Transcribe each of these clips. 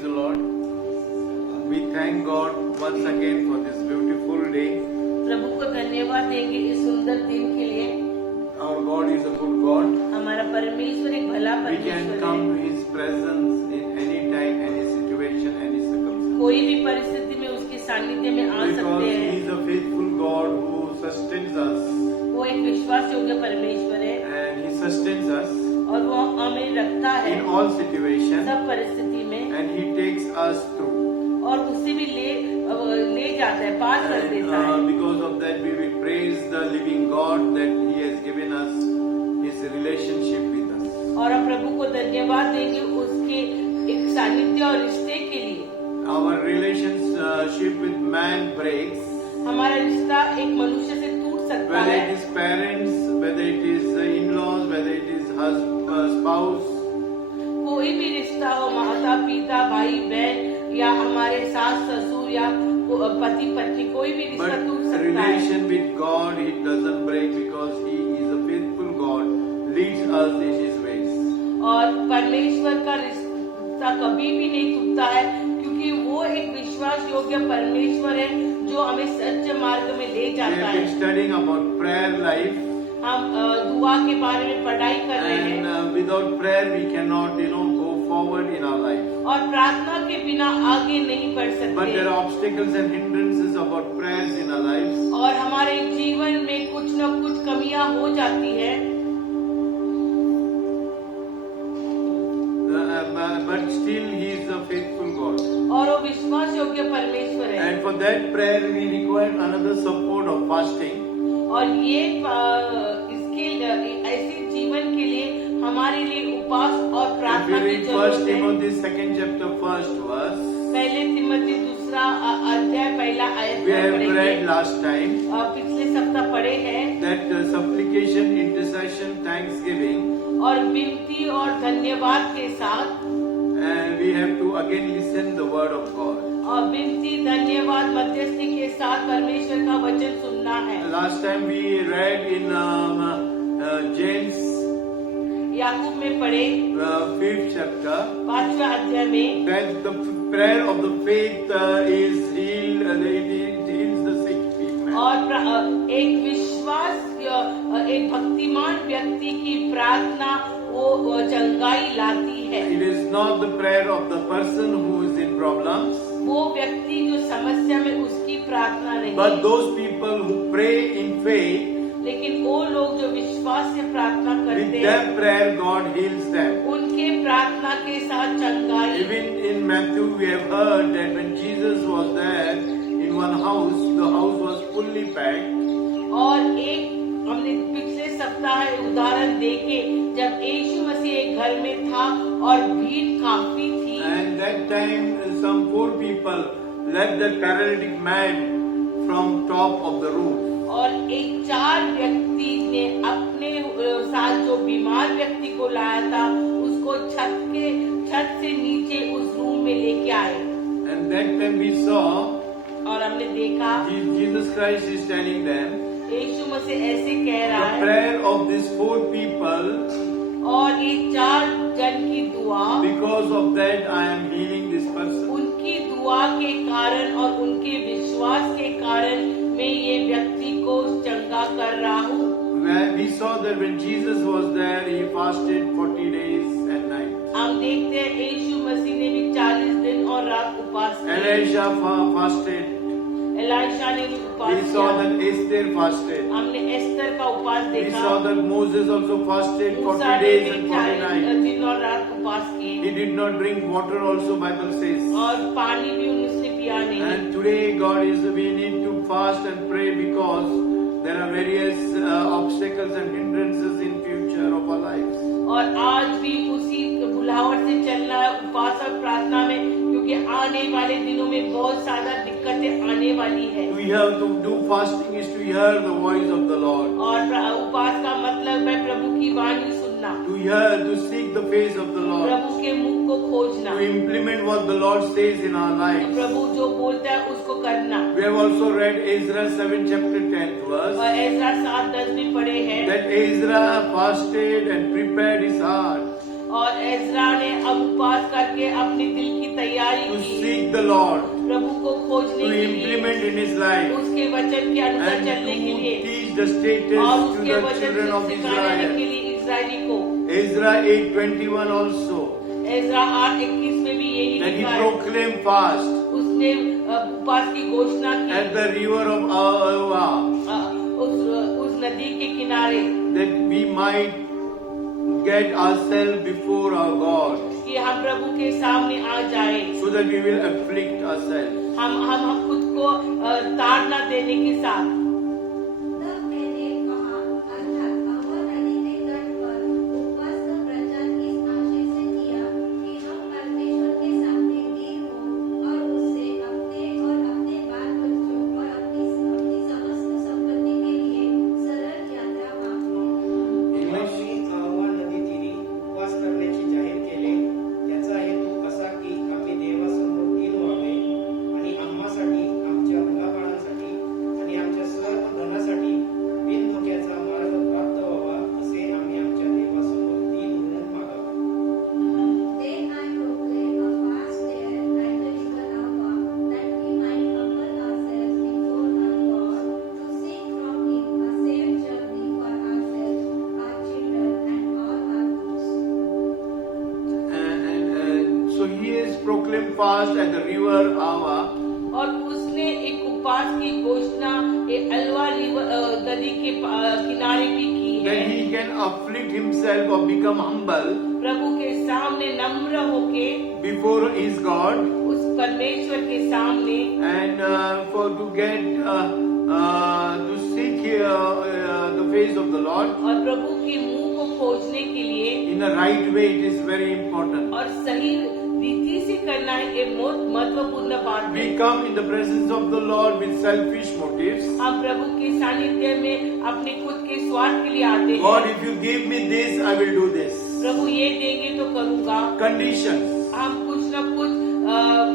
Praise the Lord. We thank God once again for this beautiful day. प्रभु को धन्यवाद देंगे इस सुंदर दिन के लिए। Our God is a good God. हमारा परमेश्वर एक भला We can परमेश्वर come है। to His presence in any time, any situation, any circumstance. कोई भी परिस्थिति में उसके सानिध्य में आ Because सकते He हैं। is a faithful God who sustains us वो एक विश्वास योग्य परमेश्वर है and He sustains us और वो हमें रखता है in all situations सब परिस्थिति में and He takes us through. और उससे भी ले जाता है, पार कर And देता है। because of that we will praise the living God that He has given us His relationship with us. और हम प्रभु को धन्यवाद देंगे उसके एक सानिध्य और रिश्ते के लिए। Our relationship with man breaks, हमारा रिश्ता एक मनुष्य से टूट सकता whether है, it is parents, whether it is in-laws, whether it is spouse, कोई भी रिश्ता हो, माता पिता भाई बहन या हमारे सास ससुर या पति पत्नी, कोई भी रिश्ता but टूट सकता है। relation with God it doesn't break because He is a faithful God, leads us in His ways. और परमेश्वर का रिश्ता कभी भी नहीं टूटता है क्योंकि वो एक विश्वास योग्य परमेश्वर है जो हमें सच्चे मार्ग में ले We जाता have है। been studying about prayer life, हम दुआ के बारे में पढ़ाई कर रहे हैं and without prayer we cannot, go forward in our life. और प्रार्थना के बिना आगे नहीं बढ़ But there सकते are obstacles and hindrances about prayers in our lives. और हमारे जीवन में कुछ न कुछ कमियां हो जाती है। But still He is a faithful God. और वो विश्वास योग्य परमेश्वर है And for that prayer we require another support of fasting. और ये इसके ऐसे जीवन के लिए हमारे लिए उपवास और If प्रार्थना you की read जरूरत 1 है। Timothy 2nd chapter 1st verse, पहले तिमोथी दूसरा अध्याय पहला आयत we have पढ़ेंगे। read last time पिछले सप्ताह पढ़े हैं that supplication, intercession, thanksgiving, और विनती और धन्यवाद के साथ and we have to again listen the word of God. और विनती धन्यवाद मध्यस्थी के साथ परमेश्वर का वचन सुनना है। Last time we read in James याकूब में पढ़े 5th chapter 5वें अध्याय में that the prayer of the faith is healed, it heals the sick man. और एक विश्वास एक भक्तिमान व्यक्ति की प्रार्थना वो चंगाई लाती है। It is not the prayer of the person who is in problems, वो व्यक्ति जो समस्या में उसकी प्रार्थना नहीं, but those people who pray in faith, लेकिन वो लोग जो विश्वास से प्रार्थना with करते हैं their prayer God heals them. उनके प्रार्थना के साथ चंगाई। Even in Matthew we have heard that when Jesus was there in one house, the house was fully packed. और एक हमने पिछले सप्ताह उदाहरण देखे जब यीशु मसीह एक घर में था और भीड़ काफी थी And that time some poor people led the paralytic man from top of the roof. और एक 4 व्यक्ति ने अपने साथ जो बीमार व्यक्ति को लाया था उसको छत से नीचे उस रूम में लेके आए। And that time we saw और हमने देखा Jesus Christ is telling them, यीशु मसीह ऐसे कह रहा the है prayer of these 4 people, और ये 4 जन की दुआ, because of that I am healing this person. उनकी दुआ के कारण और उनके विश्वास के कारण मैं ये व्यक्ति को चंगा कर रहा हूँ। When we saw that when Jesus was there, he fasted 40 days and nights. हम देखते हैं यीशु मसीह ने भी 40 दिन और रात उपवास किए। Elisha fasted. एलाइशा ने भी उपवास We saw किया। that Esther fasted. हमने एस्तर का उपवास We देखा। saw that Moses also fasted 40 मूसा ने days भी and 40 40 nights. दिन और रात उपवास किए He did not drink water also, Bible says. और पानी भी उसने पिया नहीं। And today we need to fast and pray because there are various obstacles and hindrances in future of our lives. और आज भी उसी बुलाहट से चलना है उपवास और प्रार्थना में क्योंकि आने वाले दिनों में बहुत ज्यादा दिक्कतें आने वाली है। To do fasting is to hear the voice of the Lord. और उपवास का मतलब है प्रभु की वाणी सुनना, To seek the face of the Lord. प्रभु के मुख को खोजना, To implement what the Lord says in our lives. प्रभु जो बोलता है उसको करना। We have also read Ezra 7 chapter 10th verse. और एज़रा 7:10 भी पढ़े हैं That Ezra fasted and prepared his heart. और एज़रा ने अब उपवास करके अपने दिल की तैयारी the Lord, प्रभु को खोजने to के लिए, implement in his life, उसके वचन के अनुसार and चलने के to लिए teach the और status to उसके the वचन children को of सिखाने के Israel. लिए इस्राएली को। Ezra 8:21 also, एज्रा 8:21 में भी यही that he लिखा है, proclaimed fast उसने उपवास की घोषणा की at the river of Ahava, उस नदी के किनारे, that we might get ourselves before our God, कि हम प्रभु के सामने आ जाए, so that we will afflict ourselves. हम खुद को ताड़ना देने के साथ। तब मैंने कहा, अर्थात अहवा नदी के तट पर उपवास का प्रचार इस आशय से किया कि हम परमेश्वर के सामने दीन हों और उससे अपने और अपने बाल बच्चों और अपनी समस्त संपत्ति के लिए सरल यात्रा मांगे। English? आम्ही अहवा नदीतीरी उपवास करण्याचे जाहीर केले. त्याचा हेतू असा की आम्ही देवासमोर दीन व्हावे आणि आम्हासाठी, आमच्या मुलाबाळांसाठी आणि आमच्या सर्व धनासाठी बिनधोक्याचा मार्ग प्राप्त व्हावा, असे आम्ही आमच्या देवासमोर दीन होऊन मागावे. Then I proclaim a fast there at the river Ahava, that we might humble ourselves before our God, to seek from Him a safe journey for ourselves, our children, and all our goods. And so he has proclaimed fast at the river Ahava, और उसने एक उपवास की घोषणा एक अलवा नदी के किनारे भी की है, that he can afflict himself or become humble प्रभु के सामने नम्र होके, before his God, उस परमेश्वर के सामने, and for to get to seek the face of the Lord और प्रभु के मुंह को खोजने के लिए in the right way. It is very important. और सही रीति से करना है, एक बहुत महत्वपूर्ण बात है। We come in the presence of the Lord with selfish motives. हम प्रभु के सानिध्य में अपने खुद के स्वार्थ के लिए आते हैं। God, if you give me this, I will do this. प्रभु ये देंगे तो करूँगा। Conditions. हम कुछ न कुछ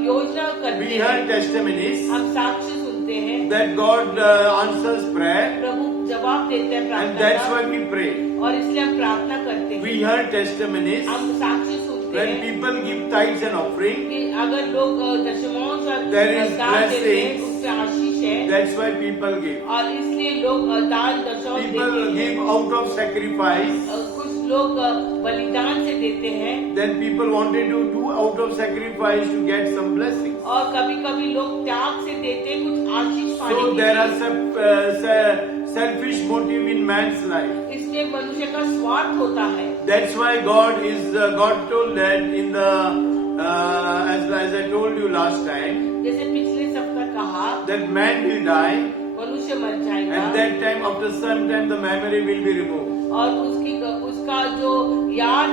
योजना करते We हैं, heard testimonies हम साक्ष्य सुनते हैं, that God answers prayer, प्रभु जवाब देते हैं and प्रार्थना that's का, why we pray. और इसलिए हम प्रार्थना करते हैं। We heard testimonies हम साक्ष्य सुनते when हैं people give tithes and offering. कि अगर लोग दशमांश और There is दान देते हैं, blessings. उससे आशीष है, That's why people give. और इसलिए लोग दान दशमांश People देते हैं। give out of sacrifice. कुछ लोग बलिदान से देते हैं, Then people wanted to do out of sacrifice to get some blessings. और कभी कभी लोग त्याग से देते हैं कुछ आशीष पाने So के there are लिए। some selfish motive in man's life. इसलिए मनुष्य का स्वार्थ होता है। That's why God told that in the as I told you last time, जैसे पिछले सप्ताह कहा, that man will die. मनुष्य मर जाएगा At that time, after some time, the memory will be removed. और उसका जो याद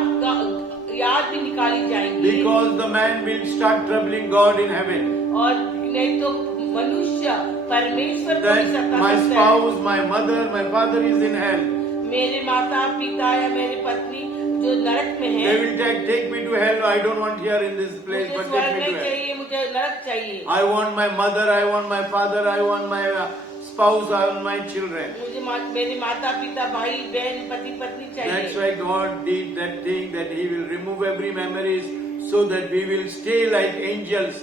भी निकाली जाएंगी, Because the man will start troubling God in heaven. और नहीं तो मनुष्य परमेश्वर को भी That सता my सकता है। spouse, my mother, my father is in hell. मेरे माता पिता या मेरी पत्नी जो नरक में They है, will take me to hell. I don't want here in this place, मुझे but स्वर्ग take me नहीं to hell. चाहिए, मुझे नरक चाहिए। I want my mother, I want my father, I want my spouse, I want my children. मुझे मेरे माता पिता भाई बहन पति पत्नी That's चाहिए। why God did that thing, that He will remove every memories so that we will stay like angels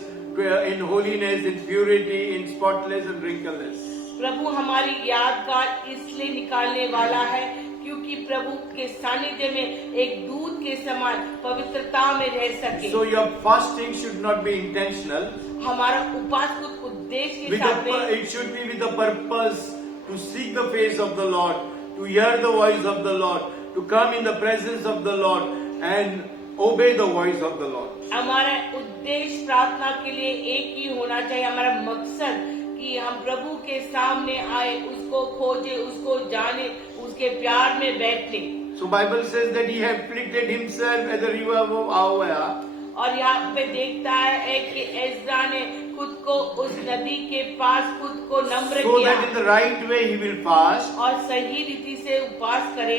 in holiness, in purity, in spotless and wrinkleless. प्रभु हमारी यादगार इसलिए निकालने वाला है क्योंकि प्रभु के सानिध्य में एक दूध के समान पवित्रता में रह सके। So your fasting should not be intentional. हमारा उपवास कुछ उद्देश्य के With साथ में, it should be with the purpose to seek the face of the Lord, to hear the voice of the Lord, to come in the presence of the Lord and obey the voice of the Lord. हमारा उद्देश्य प्रार्थना के लिए एक ही होना चाहिए। हमारा मकसद कि हम प्रभु के सामने आए, उसको खोजे, उसको जाने, उसके प्यार में बैठे। So Bible says that He afflicted Himself at the river of Ahava. और यहाँ पे देखता है कि एज्रा ने खुद को उस नदी के पास खुद को नम्र So किया that in the right way He will fast और सही रीति से उपवास करे,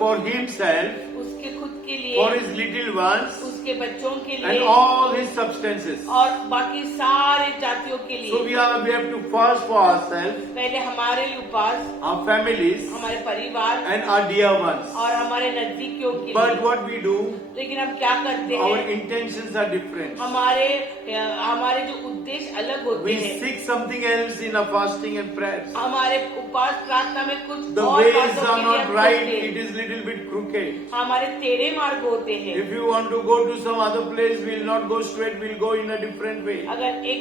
for Himself, उसके खुद के लिए, for His little ones, उसके बच्चों के and लिए all His substances. और बाकी सारे जातियों के So लिए we have to fast for ourselves, पहले हमारे लिए उपवास, our families, हमारे परिवार and our dear ones. और हमारे नजदीकियों के But लिए। what we do, लेकिन हम क्या करते our हैं, intentions are different. हमारे जो उद्देश्य अलग होते We हैं। seek something else in our fasting and prayers. हमारे उपवास प्रार्थना में कुछ The और ways बातों are के लिए not हम right, खोजते हैं। it is little bit crooked. हमारे तेरे मार्ग होते हैं। If you want to go to some other place, we'll not go straight, we'll go in a different way. अगर एक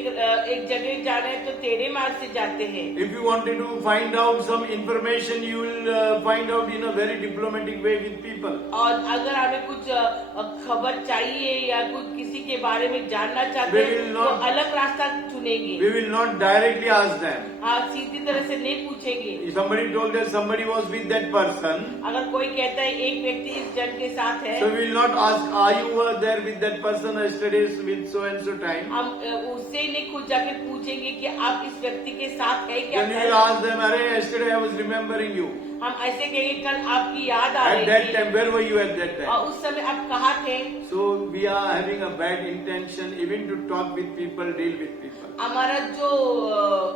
जगह जाना है तो तेरे मार्ग से जाते हैं। If you wanted to find out some information, you will find out in a very diplomatic way with people. और अगर हमें कुछ खबर चाहिए या कुछ किसी के बारे में जानना चाहते We हैं will तो not- अलग रास्ता चुनेंगे। We will not directly ask them. आप सीधी तरह से नहीं पूछेंगे। If somebody told that somebody was with that person, अगर कोई कहता है एक व्यक्ति इस जन के साथ है, so we will not ask, are you there with that person yesterday with so and so time? हम उससे नहीं खुद जाके पूछेंगे कि आप इस व्यक्ति के साथ है क्या। Then we will ask them, Arey, yesterday I was remembering you. हम ऐसे कहेंगे कल आपकी याद आ At रही that थी time, where were you at that time? और उस समय आप कहाँ थे। So we are having a bad intention even to talk with people, deal with people. हमारा जो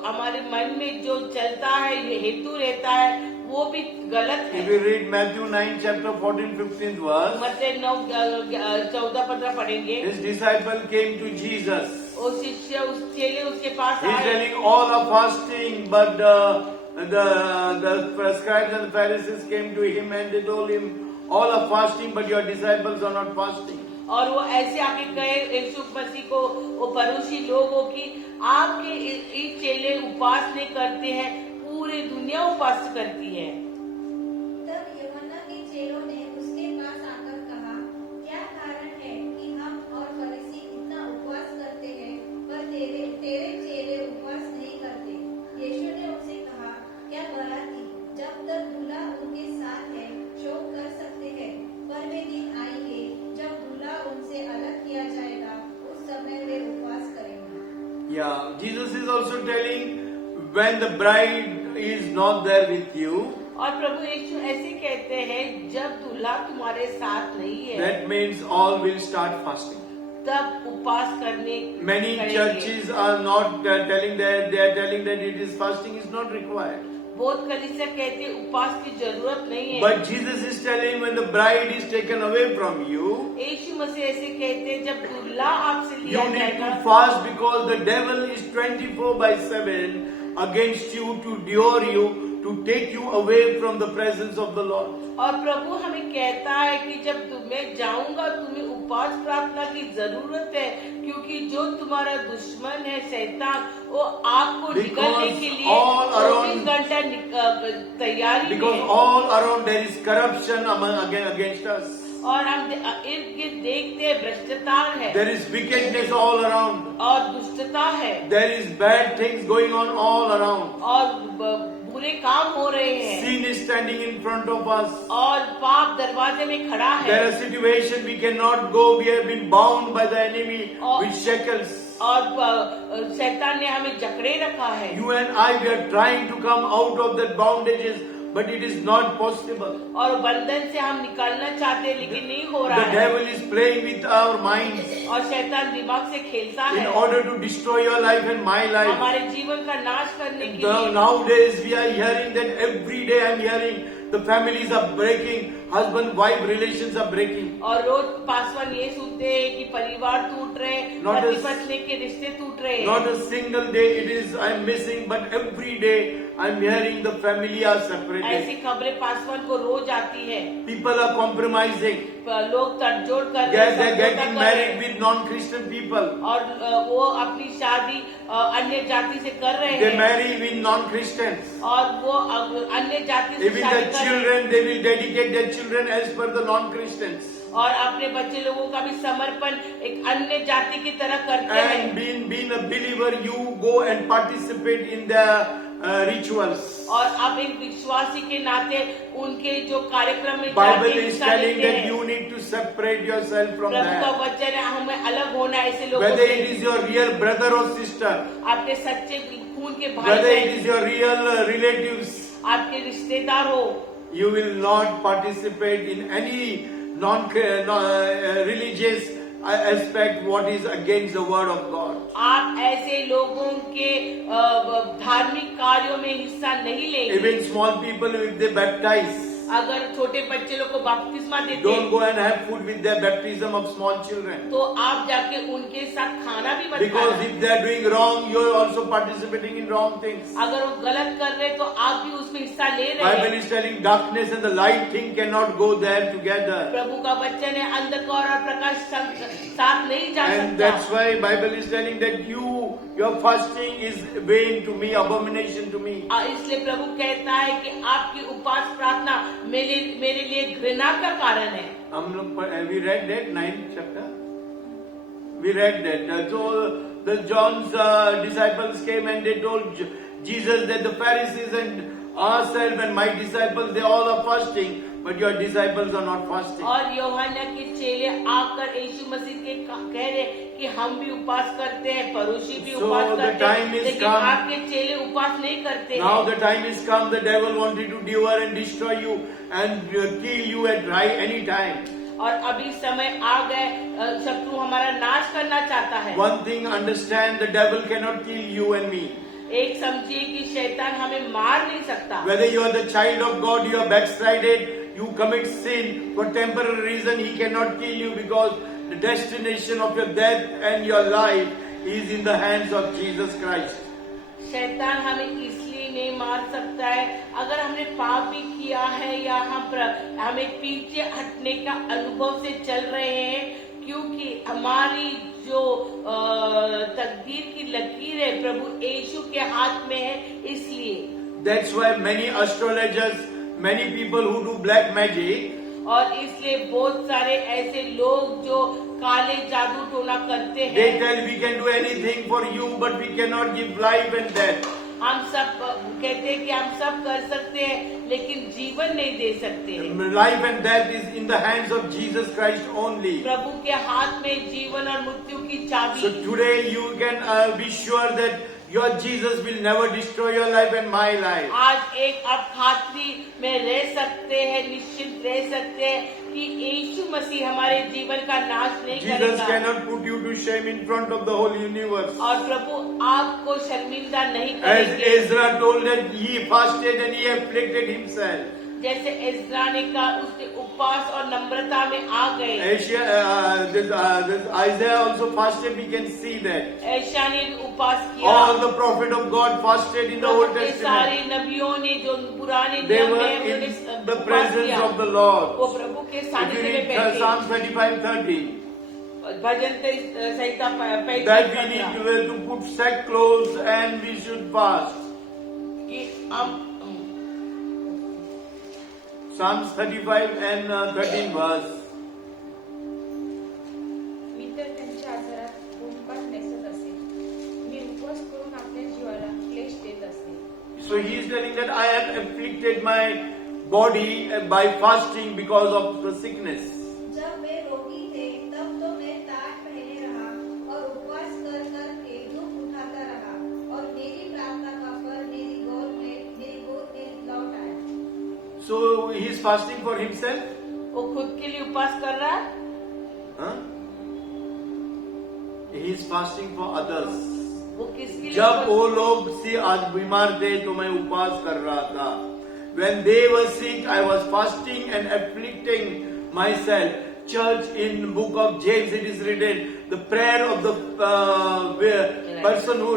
हमारे मन में जो चलता है ये हेतु रहता है वो भी गलत है। If you read Matthew 9 chapter 14, 15th verse, मत्ती 9:14-15 पढ़ेंगे। his disciple came to Jesus. वो शिष्य उस चेले उसके पास He's आए। telling all are fasting, but the scribes and the Pharisees came to him and they told him, all are fasting, but your disciples are not fasting. और वो ऐसे आके कहे यीशु मसीह को, वो पड़ोसी लोगों की आपके एक चेले उपवास नहीं करते हैं, पूरी दुनिया उपवास करती है। तब यूहन्ना के चेलों ने उसके पास आकर कहा, क्या कारण है कि हम और फरीसी इतना उपवास करते हैं पर तेरे चेले उपवास नहीं करते? यीशु ने उनसे कहा, क्या बराती जब तक दूल्हा उनके साथ है शोक कर सकते हैं, पर वे दिन आएंगे जब दूल्हा उनसे अलग किया जाएगा, उस समय वे उपवास करेंगे। Yeah, Jesus is also telling, when the bride is not there with you, और प्रभु यीशु ऐसे कहते हैं जब दूल्हा तुम्हारे साथ नहीं है that means all will start fasting. तब उपवास करने Many करेंगे। churches are not telling that, they are telling that it is fasting is not required. बहुत कलीसिया कहते हैं उपवास की जरूरत नहीं है। But Jesus is telling when the bride is taken away from you, यीशु मसीह ऐसे कहते हैं जब दूल्हा आपसे you लिया need जाएगा to fast because the devil is 24/7 against you to lure you, to take you away from the presence of the Lord. और प्रभु हमें कहता है कि जब मैं जाऊंगा तुम्हें उपवास प्रार्थना की जरूरत है, क्योंकि जो तुम्हारा दुश्मन है शैतान वो आपको Because निकलने के लिए all 24 around- घंटा तैयारी में Because है। all around there is corruption against us. और हम इर्द गिर्द देखते हैं भ्रष्टाचार है There is wickedness all around. और दुष्टता है There is bad things going on all around. और बुरे काम हो रहे हैं Sin is standing in front of us. और पाप दरवाजे में खड़ा है There are situations we cannot go. We have been bound by the enemy with shackles. और शैतान ने हमें जकड़े रखा है। You and I, we are trying to come out of that bondages, but it is not possible. और बंधन से हम निकलना चाहते हैं लेकिन नहीं हो The रहा है devil is playing with our minds और शैतान दिमाग से खेलता in है order to destroy your life and my life. हमारे जीवन का नाश करने के लिए। Nowadays we are hearing that every day I am hearing the families are breaking, husband-wife relations are breaking. और रोज पासवान ये सुनते हैं कि परिवार टूट रहे हैं, Not पति a- पत्नी के रिश्ते टूट रहे हैं। Not a single day it is I am missing, but every day I am hearing the family are ऐसी separated. खबरें पासवान को रोज आती है। People are compromising. लोग तड़जोड़ कर रहे They हैं, are समझौता getting कर रहे married हैं with non-Christian people. और वो अपनी शादी अन्य जाति से कर रहे They हैं marry with non-Christians. और वो अन्य जाति से Even शादी the कर रहे हैं children, they will dedicate their children as per the non-Christians. और अपने बच्चे लोगों का भी समर्पण एक अन्य जाति की तरह करते हैं। And being a believer, you go and participate in their rituals. और आप एक विश्वासी के नाते उनके जो कार्यक्रम में Bible जाके is हिस्सा telling लेते that हैं। you need to separate yourself from प्रभु का that. वचन है हमें अलग होना है ऐसे लोगों Whether से। it is your real brother or sister, आपके सच्चे खून के भाई whether it बहन, is your real relatives, आपके रिश्तेदार हो, you will not participate in any non-religious aspect what is against the word of God. आप ऐसे लोगों के धार्मिक कार्यों में हिस्सा नहीं लेंगे। Even small people, if they baptize, अगर छोटे बच्चे लोग को बपतिस्मा देते don't हैं, go and have food with their baptism of small children. तो आप जाके उनके साथ खाना भी मत Because खाना। if they are doing wrong, you are also participating in wrong things. अगर वो गलत कर रहे हैं तो आप भी उसमें हिस्सा ले रहे Bible हैं। is telling darkness and the light thing cannot go there together. प्रभु का वचन है अंधकार और प्रकाश साथ नहीं जा And सकता। that's why Bible is telling that your fasting is vain to me, abomination to me. इसलिए प्रभु कहता है कि आपकी उपवास प्रार्थना मेरे लिए घृणा का कारण है। हम लोग we read that 9th chapter. We read that. So the John's disciples came and they told Jesus that the Pharisees and ourselves and my disciples, they all are fasting, but your disciples are not fasting. और यूहन्ना के चेले आकर यीशु मसीह के कह रहे कि हम भी उपवास करते हैं, पड़ोसी भी So उपवास the करते time हैं, is लेकिन come. आपके चेले उपवास नहीं करते Now हैं। the time is come, the devil wanted to devour and destroy you and kill you at any time. और अभी समय आ गए, शत्रु हमारा नाश करना चाहता है। One thing understand, the devil cannot kill you and me. एक समझिए कि शैतान हमें मार नहीं सकता। Whether you are the child of God, you are backslided, you commit sin for temporary reason, he cannot kill you because the destination of your death and your life is in the hands of Jesus Christ. शैतान हमें इसलिए नहीं मार सकता है अगर हमने पाप भी किया है या हमें पीछे हटने का अनुभव से चल रहे हैं, क्योंकि हमारी जो तकदीर की लकीर है प्रभु यीशु के हाथ में है। इसलिए That's why many astrologers, many people who do black magic, और इसलिए बहुत सारे ऐसे लोग जो काले जादू टोना करते they हैं, tell we can do anything for you, but we cannot give life and death. हम सब कहते हैं कि हम सब कर सकते हैं लेकिन जीवन नहीं दे सकते हैं। Life and death is in the hands of Jesus Christ only. प्रभु के हाथ में जीवन और मृत्यु की चाबी। So today you can be sure that your Jesus will never destroy your life and my life. आज एक आप खातरी में रह सकते हैं, निश्चित रह सकते हैं कि यीशु मसीह हमारे जीवन का नाश नहीं Jesus करेगा cannot put you to shame in front of the whole universe. और प्रभु आपको शर्मिंदा नहीं As करेंगे। Ezra told that he fasted and he afflicted himself. जैसे इज़रा ने कहा उसके उपवास और नम्रता में आ गए। This Isaiah also fasted, we can see that. ऐशा ने भी उपवास किया। All the prophet of God fasted in the Old प्रभु के सारे Testament. नबियों ने जो पुराने They नियम were है in उन्होंने the उपवास presence किया। of the Lord. वो प्रभु के If you सानिध्य में read बैठे। Psalm 25:30, bhajan Samhita that we need to put sackcloth and we should fast. Psalms 35 and 13 verse. मी तर त्यांच्या आजारात गोंडपाट नेसत असे, मी उपवास करून आपल्या जीवाला क्लेश देत असे. So he is telling that I have afflicted my body by fasting because of the sickness. जब वे रोगी थे तब तो मैं टाट पहने रहा और उपवास कर कर के दुख उठाता रहा और मेरी प्रार्थना का फल मेरी गोद में लौट आया। So he is fasting for himself. वो खुद के लिए उपवास कर रहा है। Huh? He is fasting for others. वो किसके लिए जब उपवास- वो लोग से आज बीमार थे तो मैं उपवास कर रहा था. When they were sick, I was fasting and afflicting myself. Church, in book of James it is written, the prayer of the person who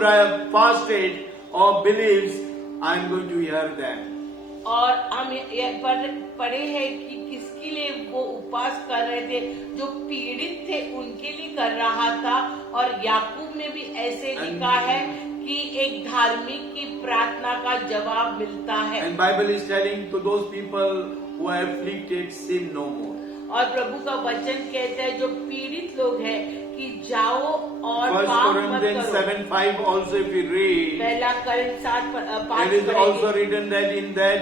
fasted or believes, I am going to hear them. और हम ये पढ़े हैं कि किसके लिए वो उपवास कर रहे थे, जो पीड़ित थे उनके लिए कर रहा था। और याकूब में भी ऐसे लिखा है कि एक धार्मिक की प्रार्थना का जवाब मिलता है। And Bible is telling to those people who are afflicted, sin no more. और प्रभु का वचन कहता है जो पीड़ित लोग हैं कि जाओ और 1 पाप मत Corinthians करो। 7:5 also if we read, पहला करिन्थ 7:5 it is also written that in that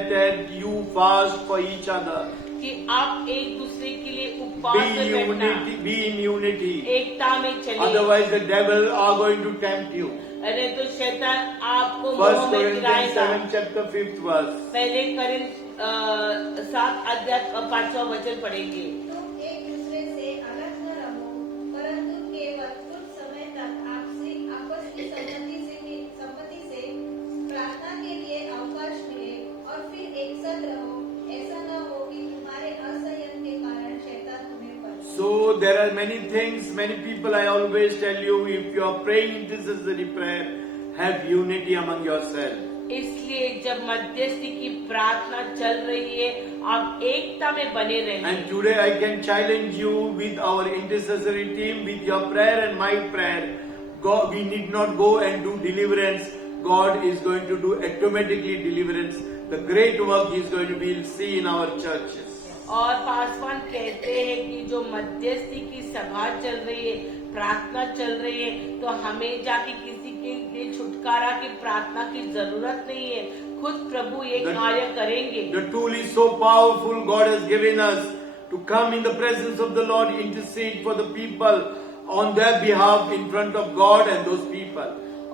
you fast for each other. कि आप एक दूसरे के लिए उपवास Be में बैठना, be in unity. एकता में चलिए। Otherwise the devil are going to tempt you. अरे तो शैतान आपको 1 मोह में Corinthians गिराएगा। 7 chapter 5th verse. पहले करिन्थ 7 अध्याय 5वां वचन पढ़ेंगे। तुम एक दूसरे से अलग न रहो, परंतु there are many things, many people, I always tell you, if you are praying intercessory prayer, have unity among yourselves. इसलिए जब मध्यस्थी की प्रार्थना चल रही है, आप एकता में बने रहें। And today I can challenge you with our intercessory team, with your prayer and my prayer. God, we need not go and do deliverance. God is going to do automatically deliverance. The great work He is going to be see in our churches. और पासवान कहते हैं कि जो मध्यस्थी की सभा चल रही है, प्रार्थना चल रही है, तो हमें जाके किसी के लिए छुटकारा की प्रार्थना की जरूरत नहीं है, खुद प्रभु ये कार्य करेंगे। The tool is so powerful God has given us to come in the presence of the Lord, intercede for the people on their behalf in front of God and those people.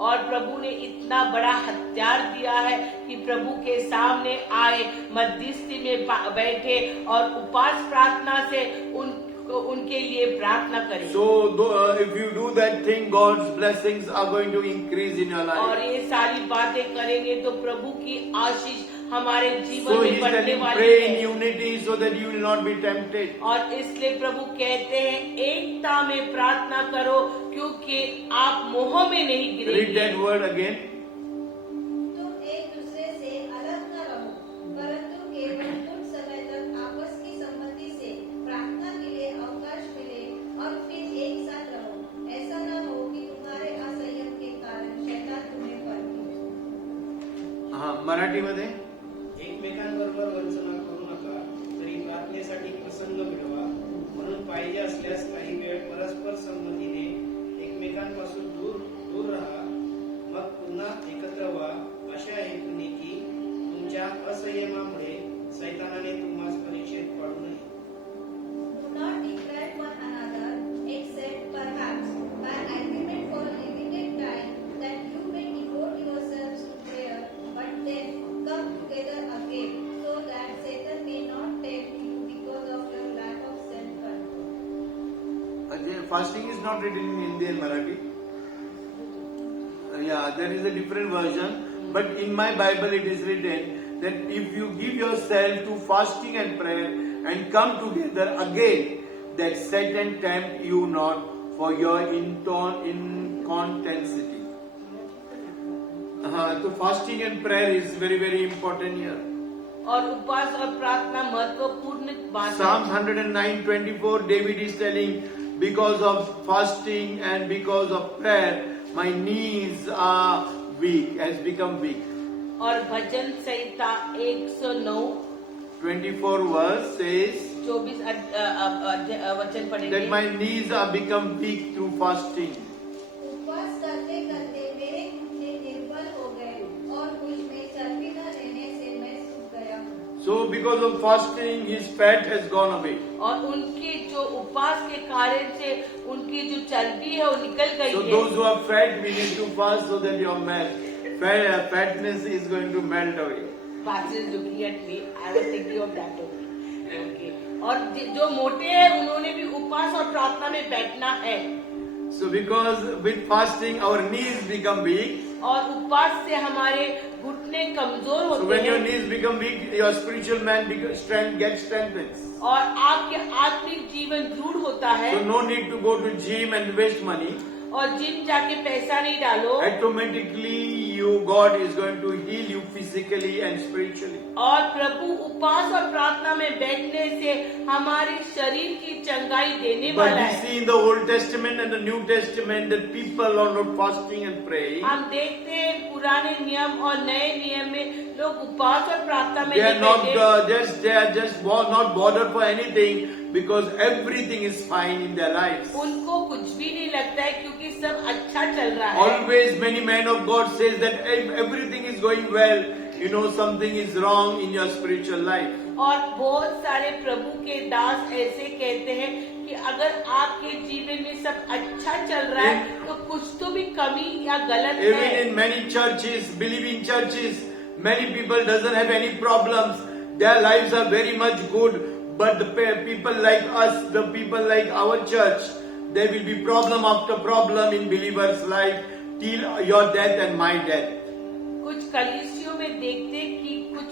और प्रभु ने इतना बड़ा हथियार दिया है कि प्रभु के सामने आए, मध्यस्थी में बैठे और उपवास प्रार्थना से उनके लिए प्रार्थना करें। So if you do that thing, God's blessings are going to increase in your life. और ये सारी बातें करेंगे तो प्रभु की आशीष हमारे जीवन So में He's बढ़ने telling वाली pray in है। unity so that you will not be tempted. और इसलिए प्रभु कहते हैं एकता में प्रार्थना करो क्योंकि आप मोह में नहीं Read गिरेंगे। that word again. तुम एक दूसरे से अलग न रहो, परंतु केवल कुछ समय तक आपस की सम्मति से प्रार्थना के लिए अवकाश मिले और फिर एक साथ रहो। ऐसा न हो कि तुम्हारे असंयम के कारण शैतान तुम्हें परखे। हाँ, मराठीमध्ये एकमेकांबरोबर वंचना करू नका, तरी प्रार्थनेसाठी प्रसंग मिळवा, म्हणून पाहिजे असल्यास काही वेळ परस्पर संमतीने एकमेकांपासून दूर राहा, मग पुन्हा एकत्र व्हा, अशा हेतूने की तुमच्या असंयमामुळे सैतानाने तुम्हास परीक्षेत पाडू नये. Do not deprive one another, except perhaps by agreement for a limited time, that you may devote yourselves to prayer, but then come together again, so that Satan may not tempt you because of your lack of self-control. Fasting is not written in Hindi and Marathi. Yeah, there is a different version, but in my Bible it is written that if you give yourself to fasting and prayer and come together again, that Satan tempt you not for your incontinency. So fasting and prayer is very, very important here. और उपवास और प्रार्थना महत्वपूर्ण बात है। Psalms 109:24, David is telling, because of fasting and because of prayer, my knees are weak, has become weak. और भजन संहिता 109 24 verse says 24 वचन that पढ़ेंगे। my knees are become weak through fasting. उपवास करते करते मेरे घुटने निर्बल हो गए और मुझ में चर्बी न रहने से मैं सूख गया हूँ। So because of fasting, his fat has gone away. और उनकी जो उपवास के कारण से उनकी जो चर्बी है वो निकल गई So है। those who are fat, we need to fast so that your fatness is going to melt away. Pastor is looking at me. I was thinking of that only. Okay. और जो मोटे हैं उन्होंने भी उपवास और प्रार्थना में बैठना है। So because with fasting our knees become weak. और उपवास से हमारे घुटने कमजोर So होते when your हैं knees become weak, your spiritual man strength gets strengthened. और आपके आत्मिक जीवन दृढ़ होता है। So no need to go to gym and waste money. और जिम जाके पैसा नहीं डालो Automatically God is going to heal you physically and spiritually. और प्रभु उपवास और प्रार्थना में बैठने से हमारे शरीर की चंगाई देने But वाला we है। see in the Old Testament and the New Testament that people are not fasting and praying. हम देखते हैं पुराने नियम और नए नियम में लोग उपवास और प्रार्थना में They are नहीं not बैठे। they are just not bothered for anything because everything is fine in their lives. उनको कुछ भी नहीं लगता है क्योंकि सब अच्छा चल रहा है। Always many men of God says that if everything is going well, you know something is wrong in your spiritual life. और बहुत सारे प्रभु के दास ऐसे कहते हैं कि अगर आपके जीवन में सब अच्छा चल रहा है तो कुछ तो भी कमी या गलत Even है। in many churches, believing churches, many people doesn't have any problems. Their lives are very much good. But the people like us, the people like our church, there will be problem after problem in believers' life till your death and my death. कुछ कलीसियों में देखते कि कुछ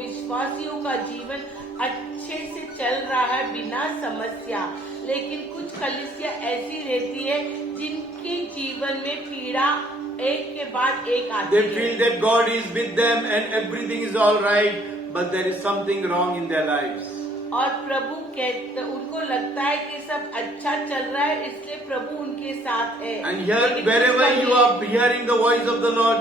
विश्वासियों का जीवन अच्छे से चल रहा है बिना समस्या, लेकिन कुछ कलीसिया ऐसी रहती है जिनके जीवन में पीड़ा एक के बाद एक आती They है। feel that God is with them and everything is all right, but there is something wrong in their lives. और प्रभु कहते, उनको लगता है कि सब अच्छा चल रहा है, इसलिए प्रभु उनके साथ है। And here, लेकिन wherever कुछ you are hearing the voice of the Lord,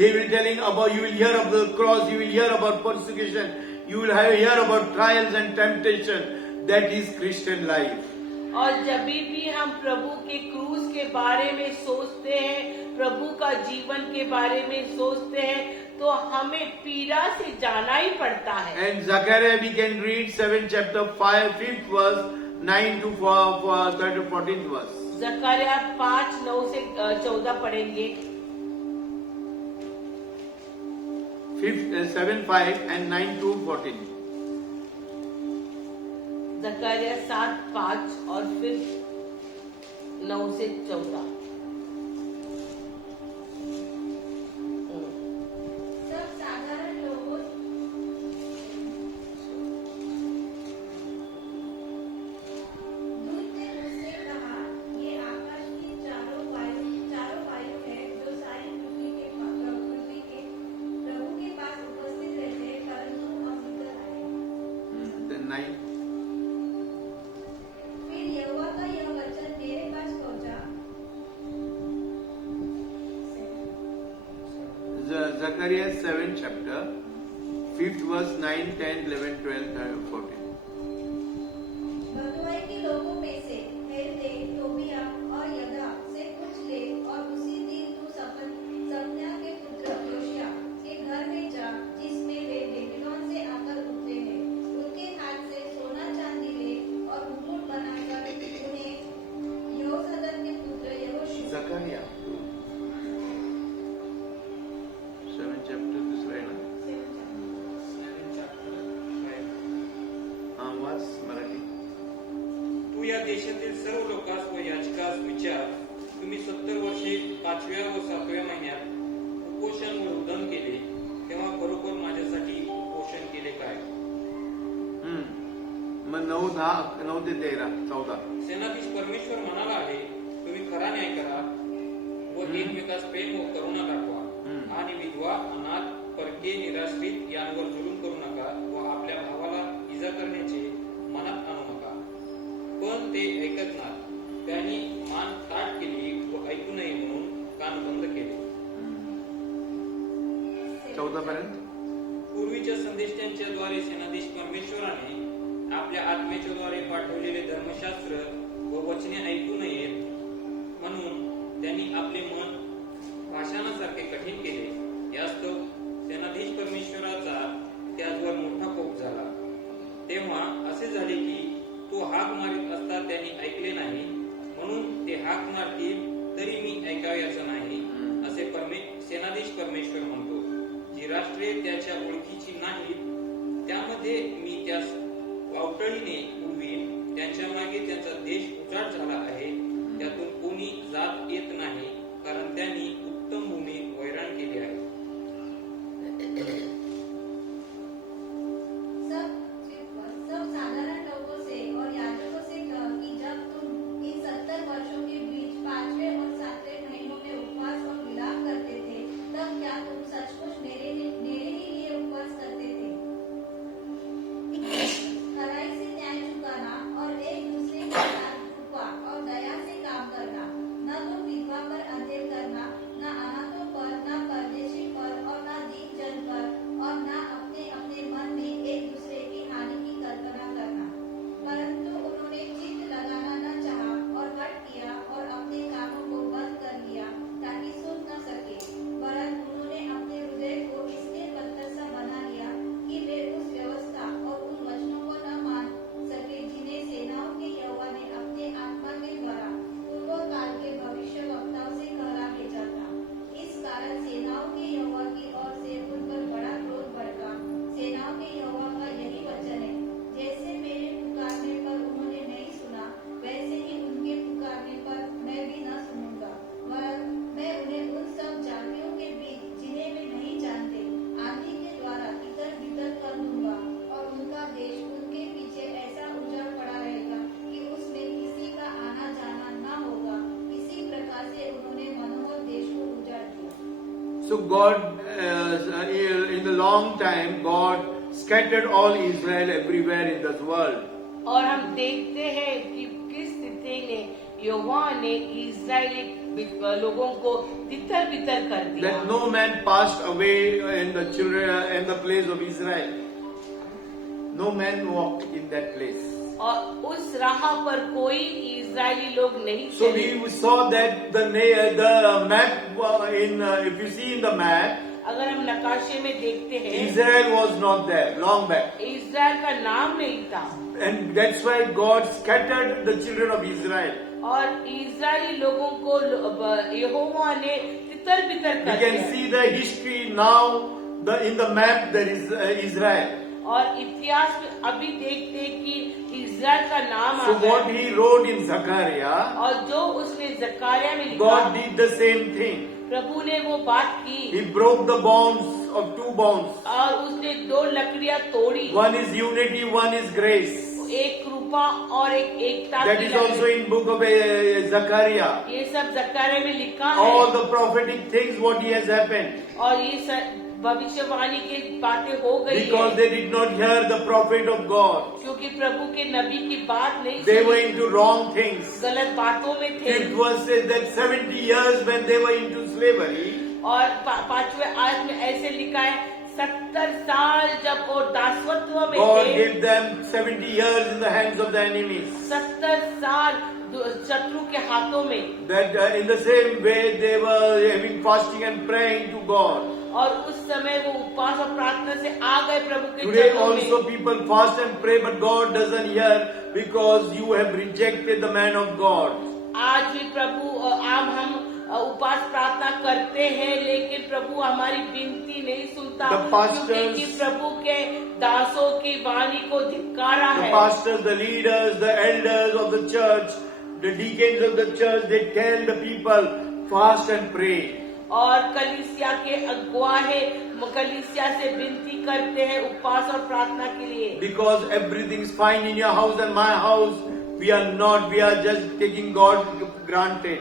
they will telling about, you will hear of the cross, you will hear about persecution, you will hear about trials and temptation. That is Christian life. और जब भी हम प्रभु के क्रूस के बारे में सोचते हैं, प्रभु का जीवन के बारे में सोचते हैं, तो हमें पीड़ा से जाना ही पड़ता है। And Zechariah we can read 7 chapter 5th verse 9 to 14th verse. जकरिया 5:9 से 14 पढ़ेंगे। 7:5 and 9 to 14. जकरिया 7:5 और फिर 9 से 14। सब साधारण लोगों दूत ने मुझसे कहा, ये आकाश की चारों वायु है जो सारी पृथ्वी के प्रभु के पास उपस्थित रहते हैं, परंतु हम निकल आए। Then 9. फिर यहोवा का यह वचन मेरे पास पहुंचा। Zechariah 7 chapter 5th verse 9, 10, 11, 12, 14. बगुआई के लोगों में से हेल्दे, तोबिया और यदा से पूछ ले और उसी दिन तू सपन्या के पुत्र योशिया के घर में जा, जिसमें वे बेबीलोन से आकर उतरे हैं। उनके हाथ से सोना चांदी ले और मुकुट बनाकर उन्हें यहोशदन के पुत्र यहोशू Zechariah 7 chapter दुसरा आहे ना? वाच मराठी. तू या देशातील सर्व लोकांस व याचकास विचार, तुम्ही 70 वर्षे 5व्या व 7व्या महिन्यात उपोषण व रुदन केले, तेव्हा खरोखर माझ्यासाठी उपोषण केले काय? मग 9, 10, 9 ते 13, 14. सेनाधीश परमेश्वर म्हणाला आहे, तुम्ही खरा न्याय करा व एकमेकास प्रेम व करुणा दाखवा आणि विधवा, अनाथ, परके, निराश्रित यांवर जुलूम करू नका व आपल्या भावाला इजा करण्याचे मनात आणू नका. पण ते ऐकत नात. त्यांनी मान ताट केली व ऐकू नये म्हणून कान बंद केले. 14 पर्यंत. पूर्वीच्या संदेष्टांच्या द्वारे सेनाधीश परमेश्वराने आपल्या आत्म्याच्या द्वारे पाठवलेले धर्मशास्त्र व वचने ऐकू नयेत म्हणून त्यांनी आपले मन भाषणासारखे कठीण केले. यास्तव सेनाधीश परमेश्वराचा त्याचवर मोठा कोप झाला. तेव्हा असे झाले की तो हाक मारित असता त्यांनी ऐकले नाही, म्हणून ते हाक मारतील तरी मी ऐकावयाचं नाही, असे सेनाधीश परमेश्वर म्हणतो. जी राष्ट्रे त्याच्या ओळखीची नाहीत त्यामध्ये मी त्यास वावटळीने उडवीन. त्यांच्या मागे त्यांचा देश उजाड झाला आहे, त्यातून कोणी जात येत नाही, कारण त्यांनी उत्तम भूमी वैराण केली आहे. सब साधारण लोगों से और याजकों से कह कि जब तुम इन 70 वर्षों के बीच 5वें और 7वें महीनों में उपवास और विलाप करते थे, तब क्या तुम सचमुच मेरे ही लिए उपवास करते थे? खराई से न्याय चुकाना और एक दूसरे के साथ कृपा और दया से काम करना, न तो So God, in the long time, God scattered all Israel everywhere in this world. और हम देखते हैं कि किस स्थिति ने यहोवा ने इस्राएली लोगों को तितर बितर कर दिया। That no man passed away in the children in the place of Israel. No man walked in that place. और उस राह पर कोई इस्राएली लोग नहीं So चले। we saw that the map if you see in the map, अगर हम नकाशे में देखते हैं Israel was not there long back, इस्राएल का नाम नहीं था and that's why God scattered the children of Israel. और इस्राएली लोगों को यहोवा ने तितर बितर We कर can दिया। see the history now. In the map there is Israel. और इतिहास में अभी देखते हैं कि इस्राएल का नाम So आ what गया। he wrote in Zechariah, और जो उसने जकारिया में लिखा God did the same thing. प्रभु ने वो बात की He broke the bonds of two bonds. और उसने दो लकड़ियां तोड़ी, One is unity, one is grace. एक कृपा और एक एकता That की is also लकड़ी। in book of Zechariah. ये सब जकारिया में लिखा All है the prophetic things what he has happened. और ये भविष्यवाणी की बातें हो गई Because है they did not hear the prophet of God. क्योंकि प्रभु के नबी की बात नहीं They were सुनी, into wrong things. गलत बातों में थे। Fifth verse says that 70 years when they were into slavery, और पांचवें आयत में ऐसे लिखा है 70 साल जब वो दासत्व में God थे, gave them 70 years in the hands of the enemies. 70 साल शत्रु के हाथों में। That in the same way they were having fasting and praying to God. और उस समय वो उपवास और प्रार्थना से आ गए प्रभु के Today चरणों में। also people fast and pray, but God doesn't hear because you have rejected the man of God. आज भी प्रभु हम उपवास प्रार्थना करते हैं लेकिन प्रभु हमारी विनती नहीं सुनता The pastors- क्योंकि प्रभु के दासों की वाणी को धिक्कारा The है। pastors, the leaders, the elders of the church, the deacons of the church, they tell the people, fast and pray. और कलीसिया के अगुआ है कलीसिया से विनती करते हैं उपवास और प्रार्थना के लिए। Because everything is fine in your house and my house, we are not, we are just taking God granted.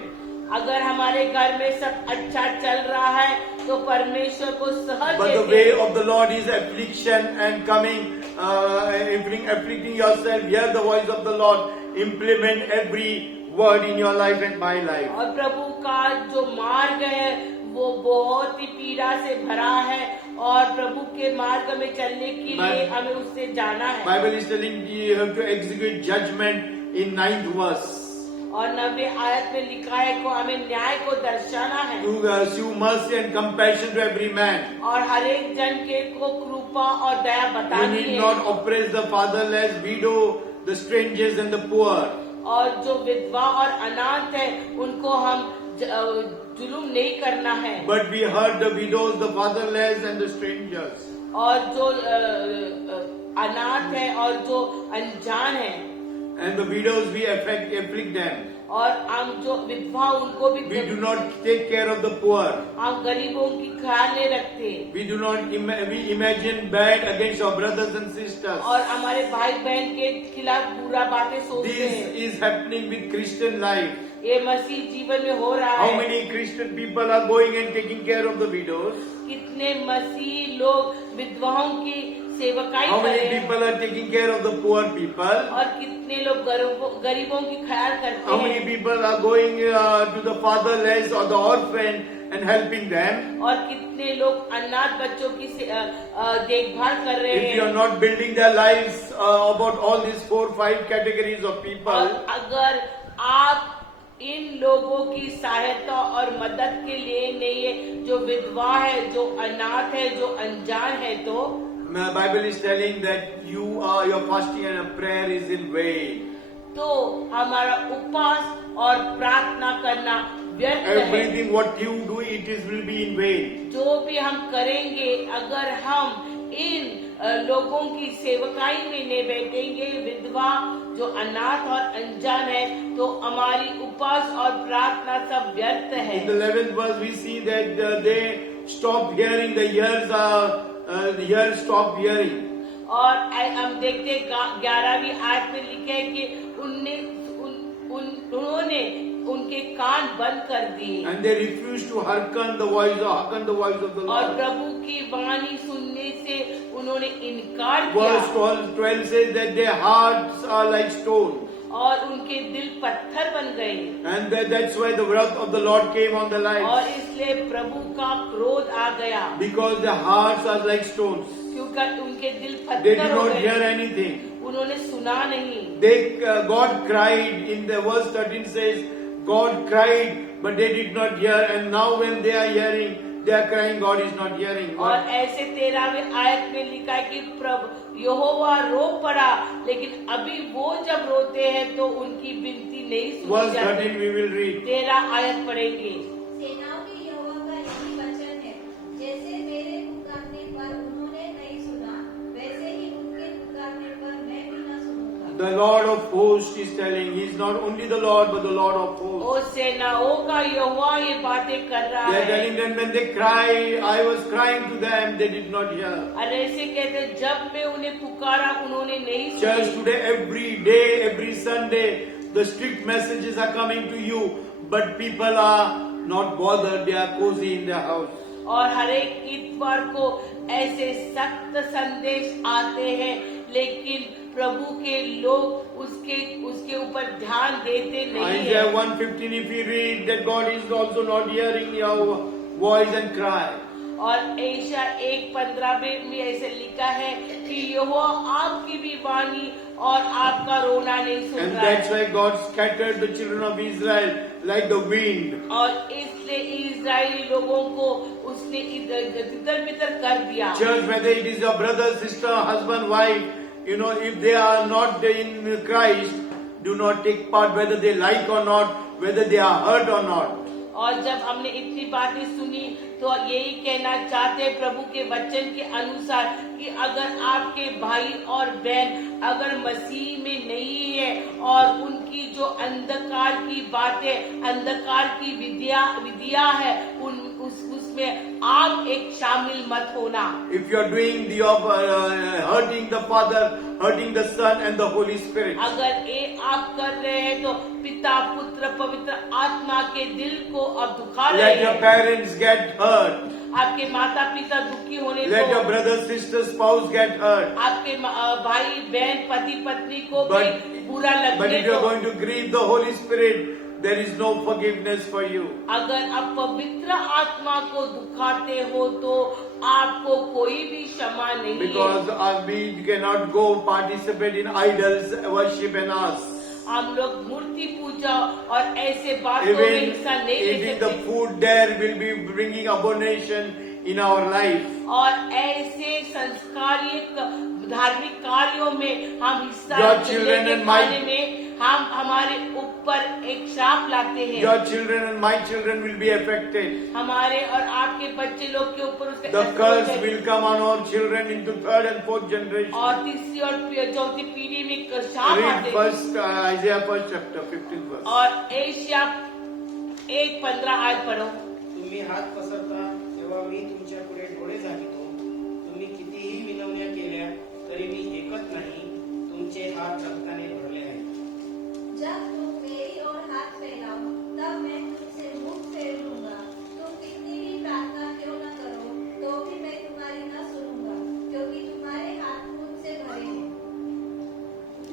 अगर हमारे घर में सब अच्छा चल रहा है तो परमेश्वर को सहज But the देते way हैं। of the Lord is affliction and coming, afflicting yourself, hear the voice of the Lord, implement every word in your life and my life. और प्रभु का जो मार्ग है वो बहुत ही पीड़ा से भरा है और प्रभु के मार्ग में चलने के लिए हमें उससे जाना है। Bible is telling you have to execute judgment in 9th verse. और 90 आयत में लिखा है को हमें न्याय को दर्शाना है To show mercy and compassion to every man. और हर एक जन के को कृपा और दया You बतानी need है। not oppress the fatherless, widow, the strangers and the poor. और जो विधवा और अनाथ है उनको हम जुलूम नहीं करना है। But we heard the widows, the fatherless and the strangers. और जो अनाथ है और जो अनजान है And the widows we afflict them. और हम जो विधवा उनको भी We do not take care of the poor. हम गरीबों की ख्याल नहीं रखते We do not we imagine bad against our brothers and sisters. और हमारे भाई बहन के खिलाफ बुरा बातें सोचते This हैं। is happening with Christian life. ये मसीह जीवन में हो रहा How है। many Christian people are going and taking care of the widows? कितने मसीह लोग विधवाओं की सेवकाई How कर many रहे हैं people are taking care of the poor people? और कितने लोग गरीबों की ख्याल करते How many हैं people are going to the fatherless or the orphan and helping them? और कितने लोग अनाथ बच्चों की देखभाल कर रहे If you are हैं। not building their lives about all these 4-5 categories of और people, अगर आप इन लोगों की सहायता और मदद के लिए नहीं है जो विधवा है जो अनाथ है जो अनजान है तो the Bible is telling that your fasting and prayer is in vain. तो हमारा उपवास और प्रार्थना करना व्यर्थ है। Everything what you do, will be in vain. जो भी हम करेंगे अगर हम इन लोगों की सेवकाई में नहीं बैठेंगे विधवा जो अनाथ और अनजान है तो हमारी उपवास और प्रार्थना सब व्यर्थ है। In the 11th verse, we see that they stopped hearing, the ears stopped hearing. और हम देखते 11वीं आयत में लिखे है कि उन्होंने उनके कान बंद कर दिए and they refused to hearken the voice of the और Lord. प्रभु की वाणी सुनने से उन्होंने इनकार किया Verse 12 says that their hearts are like stone. और उनके दिल पत्थर बन गए And that's why the wrath of the Lord came on their और lives. इसलिए प्रभु का क्रोध आ गया Because their hearts are like stones. क्योंकि उनके दिल They पत्थर did हो not hear गए anything. उन्होंने सुना नहीं God cried in the verse 13 says, God cried, but they did not hear. And now when they are hearing, they are crying, God is not hearing. और ऐसे 13वें आयत में लिखा है कि प्रभु यहोवा रो पड़ा लेकिन अभी वो जब रोते हैं तो उनकी विनती नहीं सुनी Verse जाती 13 we will read. 13 आयत पढ़ेंगे सेनाओं के यहोवा का यही वचन है, जैसे मेरे पुकारने पर उन्होंने नहीं सुना, वैसे ही उनके पुकारने पर मैं भी न सुनूंगा। The Lord of hosts is telling, He is not only the Lord, but the Lord of hosts. ओ सेनाओं का यहोवा ये बातें कर रहा They are है telling them when they cry, I was crying to them, they did not hear. और ऐसे कहते जब मैं उन्हें पुकारा उन्होंने नहीं Church सुनी today, every day, every Sunday, the strict messages are coming to you, but people are not bothered, they are cozy in their house. और हर एक इतवार को ऐसे सख्त संदेश आते हैं लेकिन प्रभु के लोग उसके ऊपर ध्यान देते नहीं Isaiah है 1:15, if we read that God is also not hearing your voice and cry. और एशिया 1:15 में ऐसे लिखा है कि यहोवा आपकी भी वाणी और आपका रोना नहीं सुन And रहा that's है why God scattered the children of Israel like the wind. और इसलिए इजरायली लोगों को उसने इधर बिधर कर दिया Church, whether it is your brother, sister, husband, wife, if they are not in Christ, do not take part, whether they like or not, whether they are hurt or not. और जब हमने इतनी बातें सुनी तो यही कहना चाहते हैं प्रभु के वचन के अनुसार कि अगर आपके भाई और बहन अगर मसीह में नहीं है और उनकी जो अंधकार की बातें अंधकार की विधियां है उसमें आप एक शामिल मत होना If you are doing hurting the Father, hurting the Son and the Holy Spirit. अगर ये आप कर रहे हैं तो पिता पुत्र पवित्र आत्मा के दिल को अब दुखा रहे Let your हैं parents get hurt. आपके माता पिता दुखी होने Let your को brother, sister, spouse get hurt. आपके भाई बहन पति पत्नी को भी But- बुरा But लगने if you are दो going to grieve the Holy Spirit, there is no forgiveness for you. अगर आप पवित्र आत्मा को दुखाते हो तो आपको कोई भी क्षमा नहीं Because है we cannot go participate in idols, worship and us. हम लोग मूर्ति पूजा और ऐसे बातों में Even हिस्सा नहीं ले eating the सकते food there will be bringing abomination in our life. और ऐसे संस्कारिक धार्मिक कार्यों में हम हिस्सा Your लेके children and my- खाने में हम हमारे ऊपर एक श्राप लाते हैं Your children and my children will be affected. हमारे और आपके बच्चे लोग के ऊपर उसके The असर curse होते हैं। will come on our children into third and fourth generation. और तीसरी और चौथी पीढ़ी में एक शाप Read आते हैं first Isaiah 1st chapter 15th verse. और एशिया 1:15 आयत पढ़ो तुम्ही हात पसरता तेव्हा मी तुमच्या पुढे डोळे झाकितो. तुम्ही कितीही विनवण्या केल्या तरी मी ऐकत नाही. तुमचे हात रक्ताने भरले आहेत. जब तुम मेरी ओर हाथ फैलाओ, तब मैं तुमसे मुख फेर लूंगा। तुम कितनी भी प्रार्थना क्यों न करो, तो भी मैं तुम्हारी न सुनूंगा, क्योंकि तुम्हारे हाथ खून से भरे हैं।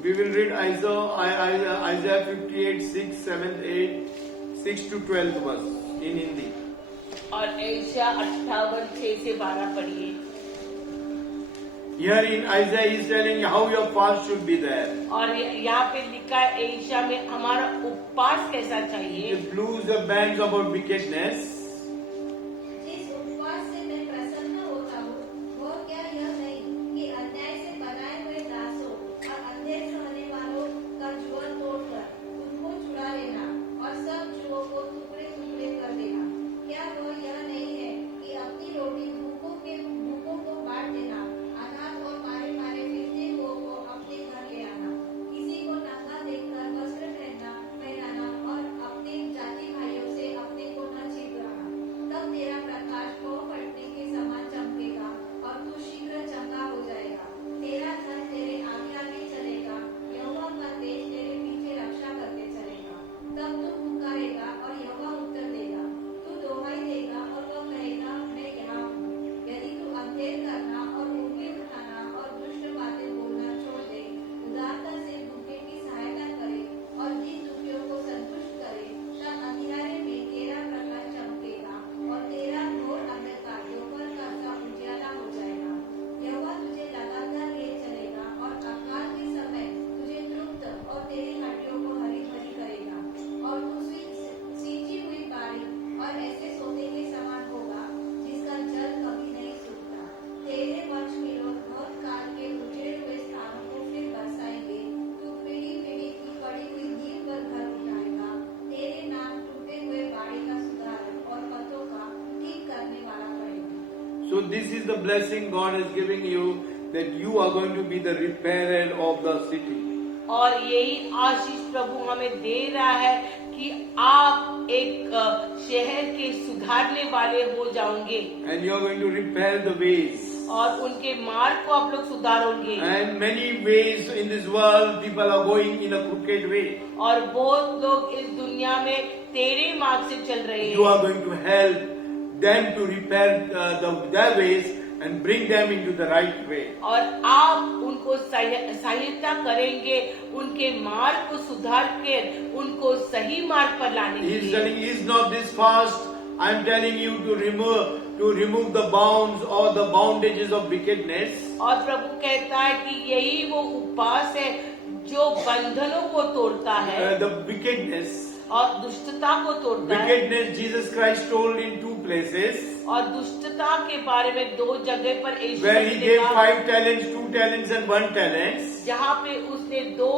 We will read Isaiah 58, 6, 7, 8, 6 to 12 verse in Hindi. और एशिया 58 6 से 12 पढ़िए Here in Isaiah is telling how your fast should be there. और यहाँ पे लिखा है एशिया में हमारा उपवास कैसा चाहिए It loose the bands about wickedness. जिस उपवास से मैं प्रसन्न होता हूँ, वो क्या यह नहीं कि अन्याय से बनाए हुए दासों और अंधेर सहने वालों का जुआ तोड़कर उनको छुड़ा लेना और सब जुओं को टुकड़े टुकड़े कर देना। क्या वह यह नहीं है कि अपनी रोटी भूखों को बांट देना, अनाथ और मारे मारे फिरते हुओं को अपने घर ले आना, किसी को नंगा देखकर वस्त्र पहनाना और अपने जाति भाइयों से अपने को न छिपाना। So this is the blessing God is giving you, that you are going to be the repairer of the city. और यही आशीष प्रभु हमें दे रहा है कि आप एक शहर के सुधारने वाले हो जाओगे And you are going to repair the ways. और उनके मार्ग को आप लोग सुधारोगे। And many ways in this world, people are going in a crooked way. और बहुत लोग इस दुनिया में टेढ़े मार्ग से चल रहे You हैं are going to help them to repair their ways and bring them into the right way. और आप उनको सहायता करेंगे उनके मार्ग को सुधार कर उनको सही मार्ग पर लाने He के is लिए। telling, is not this fast? I am telling you to remove the bounds or the bondages of wickedness. और प्रभु कहता है कि यही वो उपवास है जो बंधनों को तोड़ता है The wickedness. और दुष्टता को तोड़ता है। Wickedness, Jesus Christ told in 2 places, और दुष्टता के बारे में 2 जगह पर यीशु where he मसीह ने gave कहा, 5 talents, 2 talents and 1 talents. जहाँ पे उसने 2,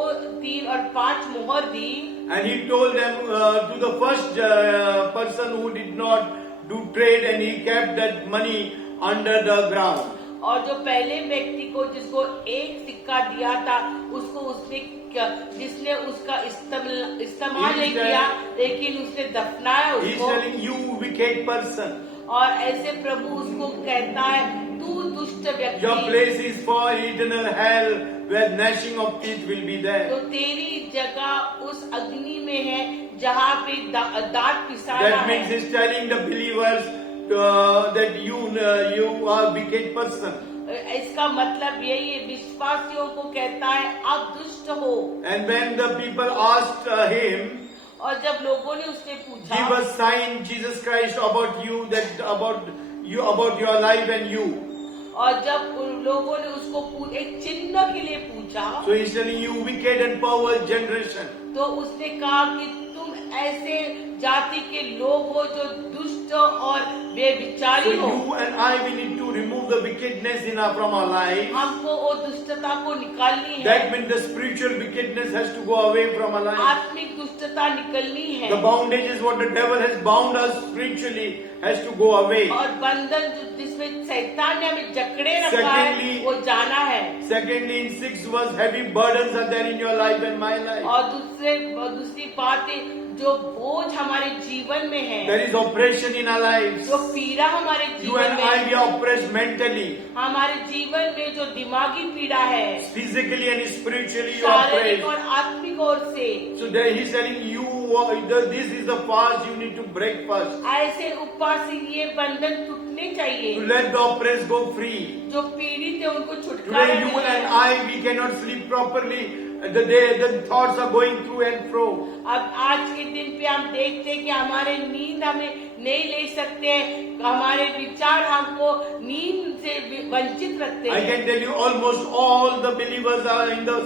3 और 5 मोहर दी And he told them to the first person who did not do trade, and he kept that money under the ground. और जो पहले व्यक्ति को जिसको 1 सिक्का दिया था उसको उसने जिसने उसका इस्तेमाल नहीं किया लेकिन उसने दफनाया He is उसको। telling you, wicked person, और ऐसे प्रभु उसको कहता है तू दुष्ट your व्यक्ति, place is for eternal hell, where gnashing of teeth will be तो there. तेरी जगह उस अग्नि में है जहाँ पे दांत पिसाना That means है। he's telling the believers that you are wicked person. इसका मतलब यही है, विश्वासियों को कहता है आप दुष्ट हो। And when the people asked him, और जब लोगों ने उससे पूछा give a sign, Jesus Christ, about you, about your life and you. और जब उन लोगों ने उसको एक चिन्ह के लिए पूछा So he's telling you, wicked and perverse generation. तो उसने कहा कि तुम ऐसे जाति के लोग हो जो दुष्ट और So बेविचारी हो। you and I, we need to remove the wickedness from our life. हमको वो दुष्टता को निकालनी है। That means the spiritual wickedness has to go away from our life. आत्मिक दुष्टता निकलनी है The bondages what the devil has bound us spiritually has to go away. और बंधन जिसमें शैतान ने हमें जकड़े रखा है Secondly- वो जाना है। Secondly, in 6 verse, heavy burdens are there in your life and my life. और दूसरी बात है जो बोझ हमारे जीवन में है, There is oppression in our lives. जो पीड़ा हमारे You जीवन and में I, है, we are oppressed mentally, हमारे जीवन में जो दिमागी पीड़ा है, physically and spiritually you are शारीरिक oppressed. और आत्मिक ओर से। So there he's telling you, this is the fast you need to break first. ऐसे उपवास से ये बंधन टूटने चाहिए। To let the oppressed go free. जो पीड़ित है उनको छुटकारा Today you मिले। and I, we cannot sleep properly. The thoughts are going through and fro. अब आज के दिन पे हम देखते हैं कि हमारे नींद हमें नहीं ले सकते हैं, हमारे विचार हमको नींद से वंचित रखते I हैं। can tell you almost all the believers are in the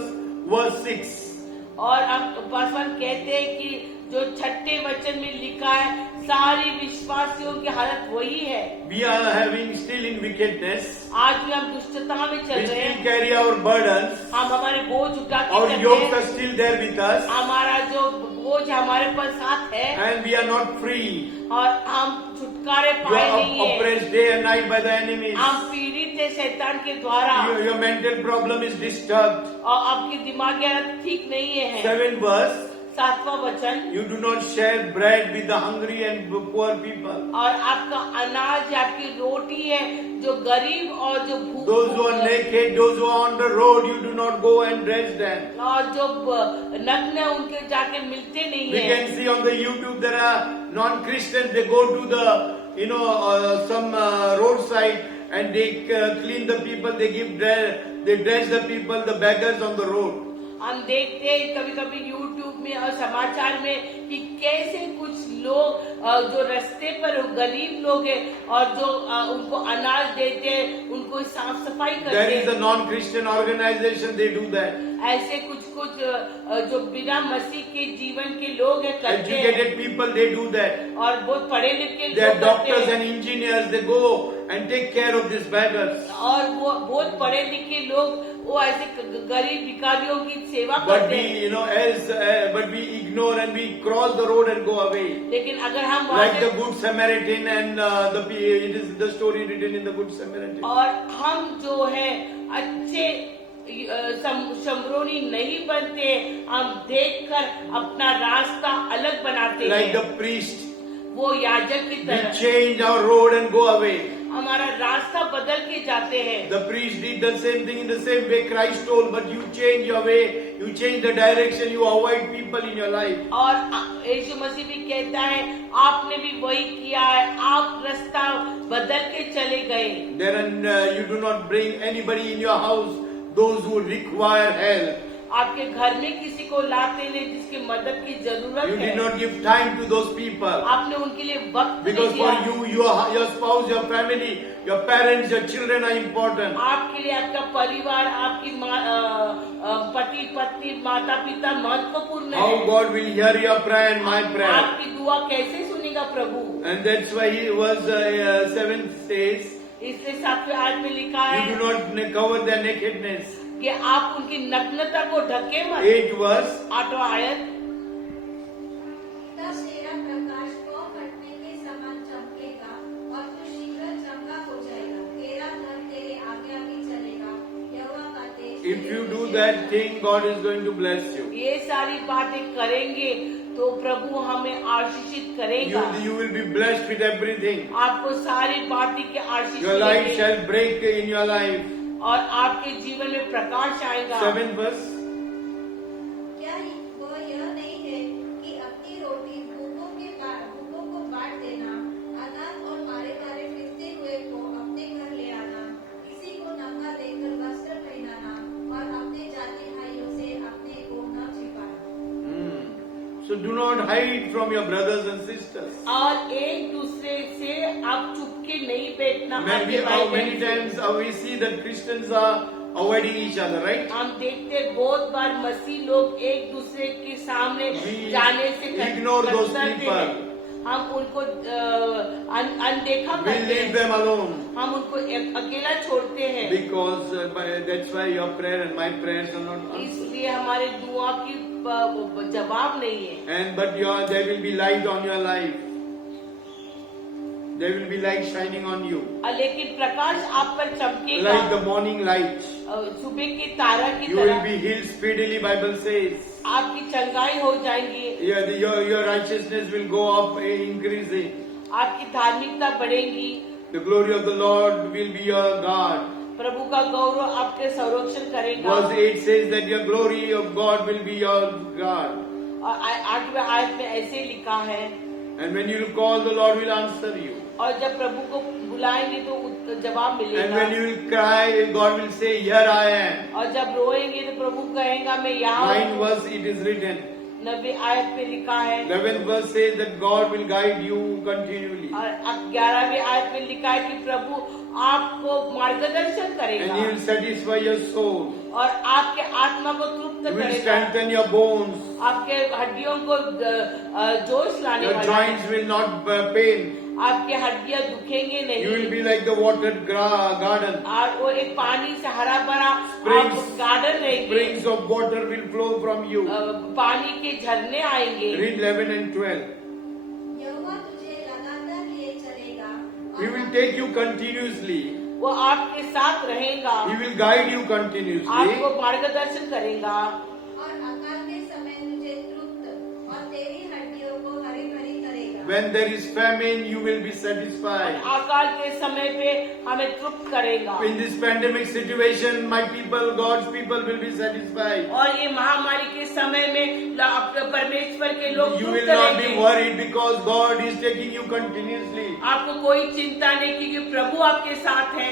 verse 6. और अब पासवान कहते हैं कि जो 6ठे वचन में लिखा है सारी विश्वासियों की हालत वही है। We are having still in wickedness. आज भी हम दुष्टता में चल We रहे still हैं, carry our burdens. हम हमारे बोझ उठा के Our चलते yokes हैं, are still there with us. हमारा जो बोझ हमारे पर साथ है And we are not free. और हम छुटकारे You पाए are नहीं है। oppressed day and night by the enemies. हम पीड़ित है शैतान के द्वारा Your mental problem is disturbed. और आपकी दिमागी हालत ठीक नहीं है। 7 verse. 7वां वचन, You do not share bread with the hungry and poor people. और आपका अनाज आपकी रोटी है जो गरीब और जो Those who are naked, those who are on the road, you do not go and dress them. और जो नग्न है उनके जाके मिलते नहीं We है। can see on the YouTube there are non-Christians. They go to the some roadside and they clean the people. They dress the people, the beggars on the road. हम देखते हैं कभी कभी YouTube में और समाचार में कि कैसे कुछ लोग जो रास्ते पर गरीब लोग हैं और जो उनको अनाज देते हैं उनको साफ सफाई करते There is a हैं। non-Christian organization. They do that. ऐसे कुछ जो बिना मसीह के जीवन के लोग हैं करते हैं Educated people, they do that. और बहुत पढ़े लिखे They are लोग करते doctors हैं and engineers. They go and take care of these beggars. और वो बहुत पढ़े लिखे लोग वो ऐसे गरीब भिखारियों की सेवा But करते we, हैं। but we ignore and we cross the road and go away. लेकिन अगर हम वहाँ Like the से Good Samaritan and it is the story written in the Good Samaritan. और हम जो है अच्छे शमरोनी नहीं बनते, हम देखकर अपना रास्ता अलग बनाते Like हैं। the priest, वो याजक की we तरह change our road and go away. हमारा रास्ता बदल के जाते हैं। The priest did the same thing in the same way Christ told, but you change your way, you change the direction, you avoid people in your life. और यीशु मसीह भी कहता है आपने भी वही किया है, आप रास्ता बदल के चले गए। Then you do not bring anybody in your house, those who require help. आपके घर में किसी को लाते नहीं जिसकी मदद की जरूरत You है। did not give time to those people. आपने उनके लिए वक्त Because नहीं for दिया। you, your spouse, your family, your parents, your children are important. आपके लिए आपका परिवार, आपकी पति पत्नी माता पिता महत्वपूर्ण How है। God will hear your prayer and my prayer. आपकी दुआ कैसे सुनेगा प्रभु? And that's why he was 7 says, इसलिए 7वें आयत में लिखा you है do not cover their nakedness. कि आप उनकी नग्नता को ढके मत। 8 verse, 8वां आयत, तब तेरा प्रकाश पौ फटने के समान चमकेगा और तू शीघ्र चंगा हो जाएगा। तेरा घर तेरे आगे आगे चलेगा। यहोवा का तेज if you do that thing, God is going to bless you. ये सारी बातें करेंगे तो प्रभु हमें आशीषित करेगा। You will be blessed with everything. आपको सारी बातें के आशीष Your light मिलेंगे shall break in your life. और आपके जीवन में प्रकाश आएगा। 7 verse, क्या वो यह नहीं है कि अपनी रोटी भूखों को बांट देना, अनाथ और मारे मारे फिरते हुए को अपने घर ले आना, किसी को नंगा देखकर वस्त्र पहनाना और अपने जाति भाइयों से अपने को न छिपाना। So do not hide from your brothers and sisters. और एक दूसरे से आप चुपके नहीं बैठना। Maybe आपके भाई many बहन से। times we see that Christians are avoiding each other, right? हम देखते बहुत बार मसीह लोग एक दूसरे के सामने We जाने से ignore those करते people. हैं। हम उनको अनदेखा We करते leave हैं, them alone हम उनको अकेला छोड़ते हैं। because that's why your prayer and my prayers are not answered. इसलिए हमारे दुआ की जवाब नहीं है। And but there will be light on your life. There will be light shining on you, लेकिन प्रकाश आप पर चमकेगा like the morning light. सुबह के तारा की You will तरह। be healed speedily, Bible says. आपकी चंगाई हो जाएंगी, Your righteousness will go up, increasing. आपकी धार्मिकता बढ़ेगी, The glory of the Lord will be your God. प्रभु का गौरव आपके संरक्षण करेगा। Verse 8 says that your glory of God will be your God. और 8वें आयत में ऐसे लिखा है, And when you call, the Lord will answer you. और जब प्रभु को बुलाएंगे तो जवाब And मिलेगा। when you will cry, God will say, Here I am. और जब रोएंगे तो प्रभु कहेगा मैं यहाँ 9 हूँ। verse it is written. 9वें आयत में लिखा है 11th verse says that God will guide you continually. और 11वीं आयत में लिखा है कि प्रभु आपको मार्गदर्शन And करेगा He will satisfy your soul. और आपके आत्मा को तृप्त He will करेगा, strengthen your bones. आपके हड्डियों को जोश लाने Your वाला है। joints will not pain. आपकी हड्डियां दुखेंगे You will नहीं be like the watered garden. और वो एक पानी से हरा भरा Springs- आप गार्डन रहेंगे। Springs of water will flow from you. पानी के झरने आएंगे। Read 11 and 12. यहोवा तुझे लगातार लिए चलेगा He will take you continuously. वो आपके साथ रहेगा, He will guide you continuously. आपको मार्गदर्शन करेगा और अकाल के समय तुझे तृप्त और तेरी हड्डियों को हरी भरी करेगा। When there is famine, you will be satisfied. अकाल के समय पे हमें तृप्त करेगा। In this pandemic situation, my people, God's people will be satisfied. और ये महामारी के समय में अपने परमेश्वर के लोग You तृप्त will not be रहेंगे। worried because God is taking you continuously. आपको कोई चिंता नहीं क्योंकि प्रभु आपके साथ है।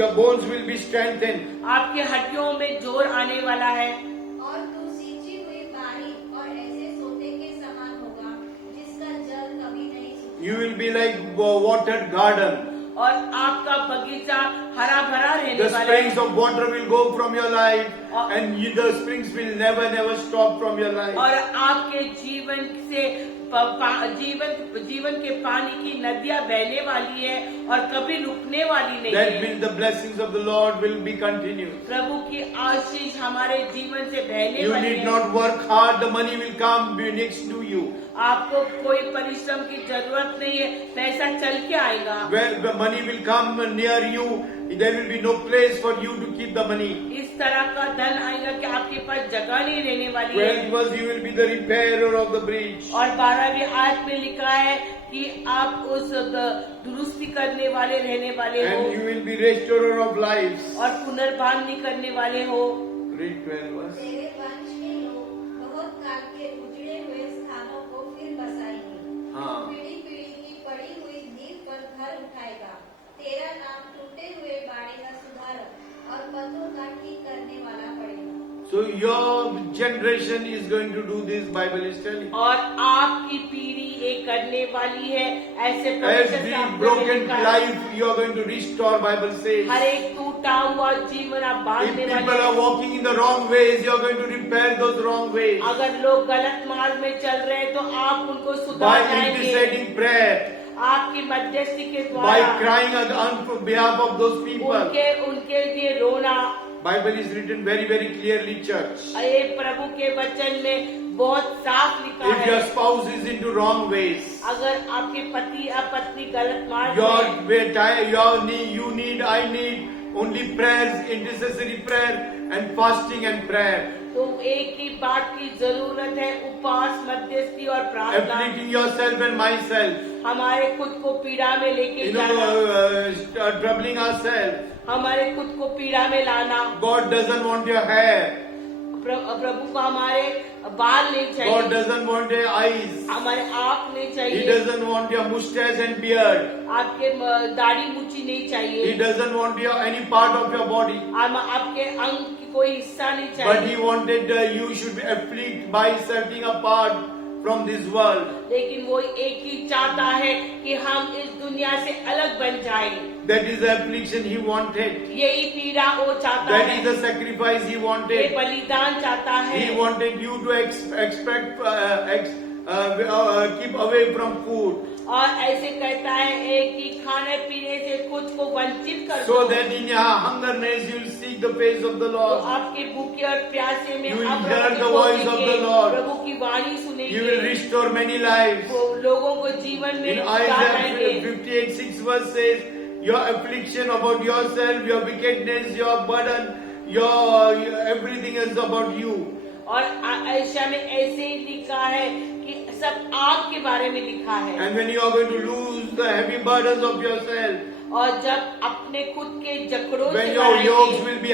Your bones will be strengthened. आपके हड्डियों में जोर आने वाला है और तू सींची हुई बारी और ऐसे सोते के समान होगा जिसका जल कभी नहीं सूखा। You will be like watered garden. और आपका बगीचा हरा भरा रहने The वाला springs है of water will go from your life, and the springs will never stop from your life. और आपके जीवन से जीवन के पानी की नदियां बहने वाली है और कभी रुकने वाली नहीं That है। means the blessings of the Lord will be continued. प्रभु की आशीष हमारे जीवन से बहने You वाली need है। not work hard, the money will come next to you. आपको कोई परिश्रम की जरूरत नहीं है, पैसा चल के आएगा। Where the money will come near you, there will be no place for you to keep the money. इस तरह का धन आएगा कि आपके पास जगह नहीं रहने वाली है। 12th verse, you will be the repairer of the breach. और 12वीं आयत में लिखा है कि आप उस दुरुस्ती करने वाले रहने वाले हो And you will be restorer of lives. और पुनर्बांधनी करने वाले हो। Read 12 verse. तेरे वंश के लोग बहुत काल के उजड़े हुए स्थानों को फिर बसाएंगे। हाँ। पीढ़ी पीढ़ी की पड़ी हुई नींव पर घर उठाएगा। तेरा नाम टूटे हुए बाड़े का सुधारक और पथों का ठीक करने वाला पड़ेगा। So your generation is going to do this, Bible is telling. और आपकी पीढ़ी ये करने वाली है, ऐसे पवित्र Every शास्त्र में broken लिखा है। life you are going to restore, Bible says. हर एक टूटा हुआ जीवन आप If बांधने people वाले are हैं। walking in the wrong ways, you are going to repair those wrong ways. अगर लोग गलत मार्ग में चल रहे हैं तो आप उनको By सुधार जाएंगे। interceding prayer, आपकी मध्यस्थी के by द्वारा crying on behalf of those people. उनके लिए रोना। Bible is written very clearly, church. ये प्रभु के वचन में बहुत साफ लिखा If your है। spouse is into wrong ways, अगर आपके पति या पत्नी गलत मार्ग your में you need, I need only prayers, intercessory prayer and fasting and prayer. तो एक ही बात की जरूरत है, उपवास, मध्यस्थी और प्रार्थना। Afflicting yourself and myself, हमारे खुद को पीड़ा में लेके you know, जाना, troubling ourselves. हमारे खुद को पीड़ा में लाना। God doesn't want your hair. प्रभु को हमारे बाल नहीं God चाहिए, doesn't want your eyes. हमारे आँख नहीं He चाहिए, doesn't want your mustache and beard. आपके दाढ़ी मूछी नहीं He चाहिए, doesn't want any part of your body. आपके अंग की कोई हिस्सा नहीं But He चाहिए। wanted you should be afflicted by setting apart from this world. लेकिन वो एक ही चाहता है कि हम इस दुनिया से अलग बन जाएं। That is the affliction He wanted. यही पीड़ा वो चाहता That है, is the sacrifice He ये wanted. बलिदान चाहता है। He wanted you to keep away from food, और ऐसे कहता है एक ही खाने पीने से खुद को वंचित कर so दो। that in your hungerness you will seek the face of the तो Lord. आपके भूखे और प्यासे में You will आप hear प्रभु the की voice of खोजेंगे, the Lord. प्रभु की वाणी You will सुनेंगे, restore many lives. वो लोगों को जीवन में In सुधार Isaiah लाएंगे। 58:6 verse says, your affliction about yourself, your wickedness, your burden, your everything is about you. और आयशा में ऐसे ही लिखा है कि सब आपके बारे में लिखा है। And when you are going to lose the heavy burdens of yourself, और जब अपने खुद के जकड़ों when से your yokes बढ़ाएंगे, will be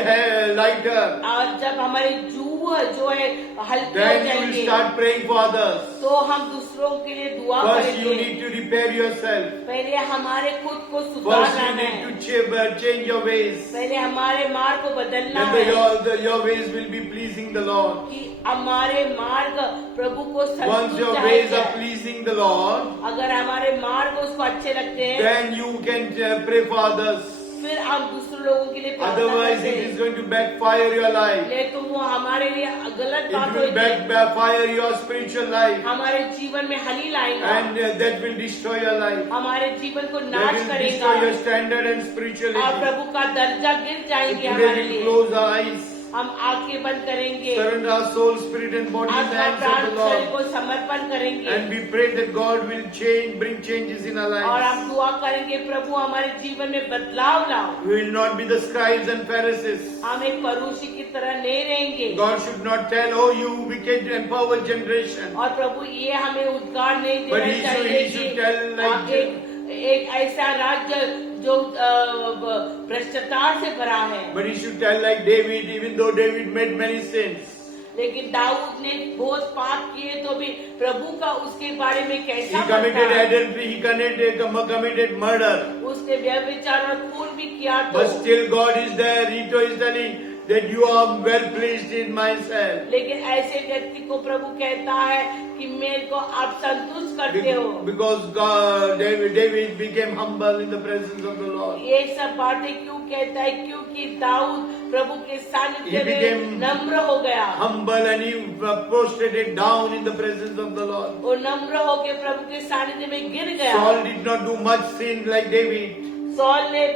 lighter, और जब हमारे जुआ जो है हल्के हो then you will जाएंगे, start praying for others. तो हम दूसरों के लिए दुआ First you करेंगे। need to repair yourself. पहले हमारे खुद को सुधार First you लाना need है, to change your ways. पहले हमारे मार्ग को बदलना Then है your ways will be pleasing the Lord. कि हमारे मार्ग प्रभु को Once संतुष्ट your चाहे ways are जाए। pleasing the Lord, अगर हमारे मार्ग उसको अच्छे लगते हैं, then you can pray for others. फिर हम दूसरे लोगों के लिए प्रार्थना Otherwise, करते it हैं। is going to backfire your life. नहीं तो वो हमारे लिए गलत It बात will होगी, backfire your spiritual life, हमारे जीवन में हानि लाएगा, and that will destroy your life. हमारे जीवन को That नाश will करेगा destroy your standard and और spirituality. प्रभु का दर्जा गिर जाएंगे Today हमारे we लिए। close our eyes, हम आंखें बंद करेंगे, surrender our soul, spirit, and body in the आत्मा hands प्राण of the शरीर Lord, को समर्पण करेंगे and we pray that God will bring changes in our और lives. हम दुआ करेंगे प्रभु हमारे जीवन में बदलाव लाओ। We will not be the scribes and Pharisees. हम एक परूसी की तरह नहीं रहेंगे God should not tell, oh, you wicked and perverse generation. और प्रभु ये हमें उद्गार नहीं But देना he चाहिए should कि tell like एक ऐसा राज्य जो भ्रष्टाचार से भरा है। But he should tell like David, even though David made many sins. लेकिन दाऊद ने बहुत पाप किए तो भी प्रभु का उसके बारे में He कैसा committed बनता है? adultery, he committed murder. उसने व्यभिचार और खून भी किया तो But still God is there. He is telling, that you are well pleased in myself. लेकिन ऐसे व्यक्ति को प्रभु कहता है कि मेरे को आप संतुष्ट करते हो। Because David became humble in the presence of the Lord. ये सब बातें क्यों कहता है? क्योंकि दाऊद प्रभु के सानिध्य He में became नम्र हो गया। Humble, and he prostrated down in the presence of the Lord. वो नम्र होके प्रभु के सानिध्य में गिर गया। Saul did not do much sin like David, soul ने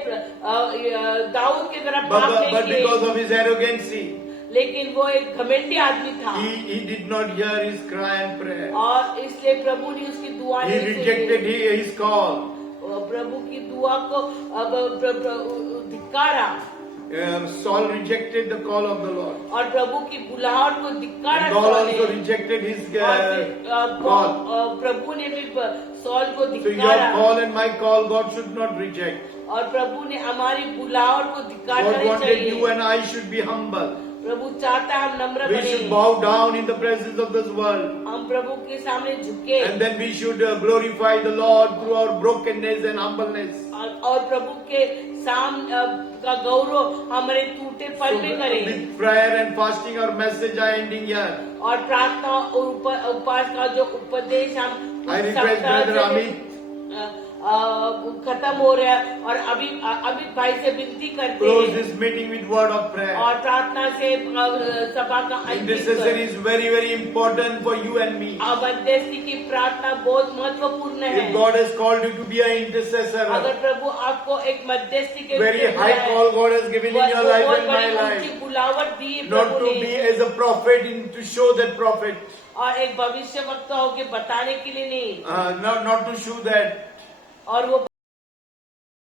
दाऊद की तरह पाप but नहीं because किए, of his arrogancy, लेकिन वो एक घमंडी आदमी था he did not hear his cry and prayer. और इसलिए प्रभु ने उसकी दुआ He नहीं rejected सुनी। his call. प्रभु की दुआ को धिक्कारा Saul rejected the call of the Lord. और प्रभु की बुलाहट को धिक्कारा And Saul सौल also ने। rejected his और फिर, call. प्रभु ने भी सौल को So your धिक्कारा call and my call, God should not reject. और प्रभु ने हमारी बुलाहट को धिक्कार God करनी wanted you चाहिए। and I should be humble. प्रभु चाहता है हम नम्र We बने, should bow down in the presence of this world. हम प्रभु के सामने झुके And then we should glorify the Lord through our brokenness and humbleness. और प्रभु के का गौरव हमारे टूटेपन में करें। With prayer and fasting, our message are ending here. और प्रार्थना और उपवास का जो उपदेश हम I request Brother Amit खत्म हो रहा है और अभी भाई से विनती करते close हैं this meeting with word of prayer. और प्रार्थना से सभा का अंतिम Intercessory is very, very important for you and me. मध्यस्थी की प्रार्थना बहुत महत्वपूर्ण है। If God has called you to be an intercessor, अगर प्रभु आपको एक मध्यस्थी के very रूप में high बुलाया है, call God has given in your life बहुत and my बड़ी ऊंची life. बुलावट दी है Not प्रभु to be ने as a prophet, to show that prophet, और एक भविष्य वक्ता होके बताने के लिए नहीं not to show that. और वो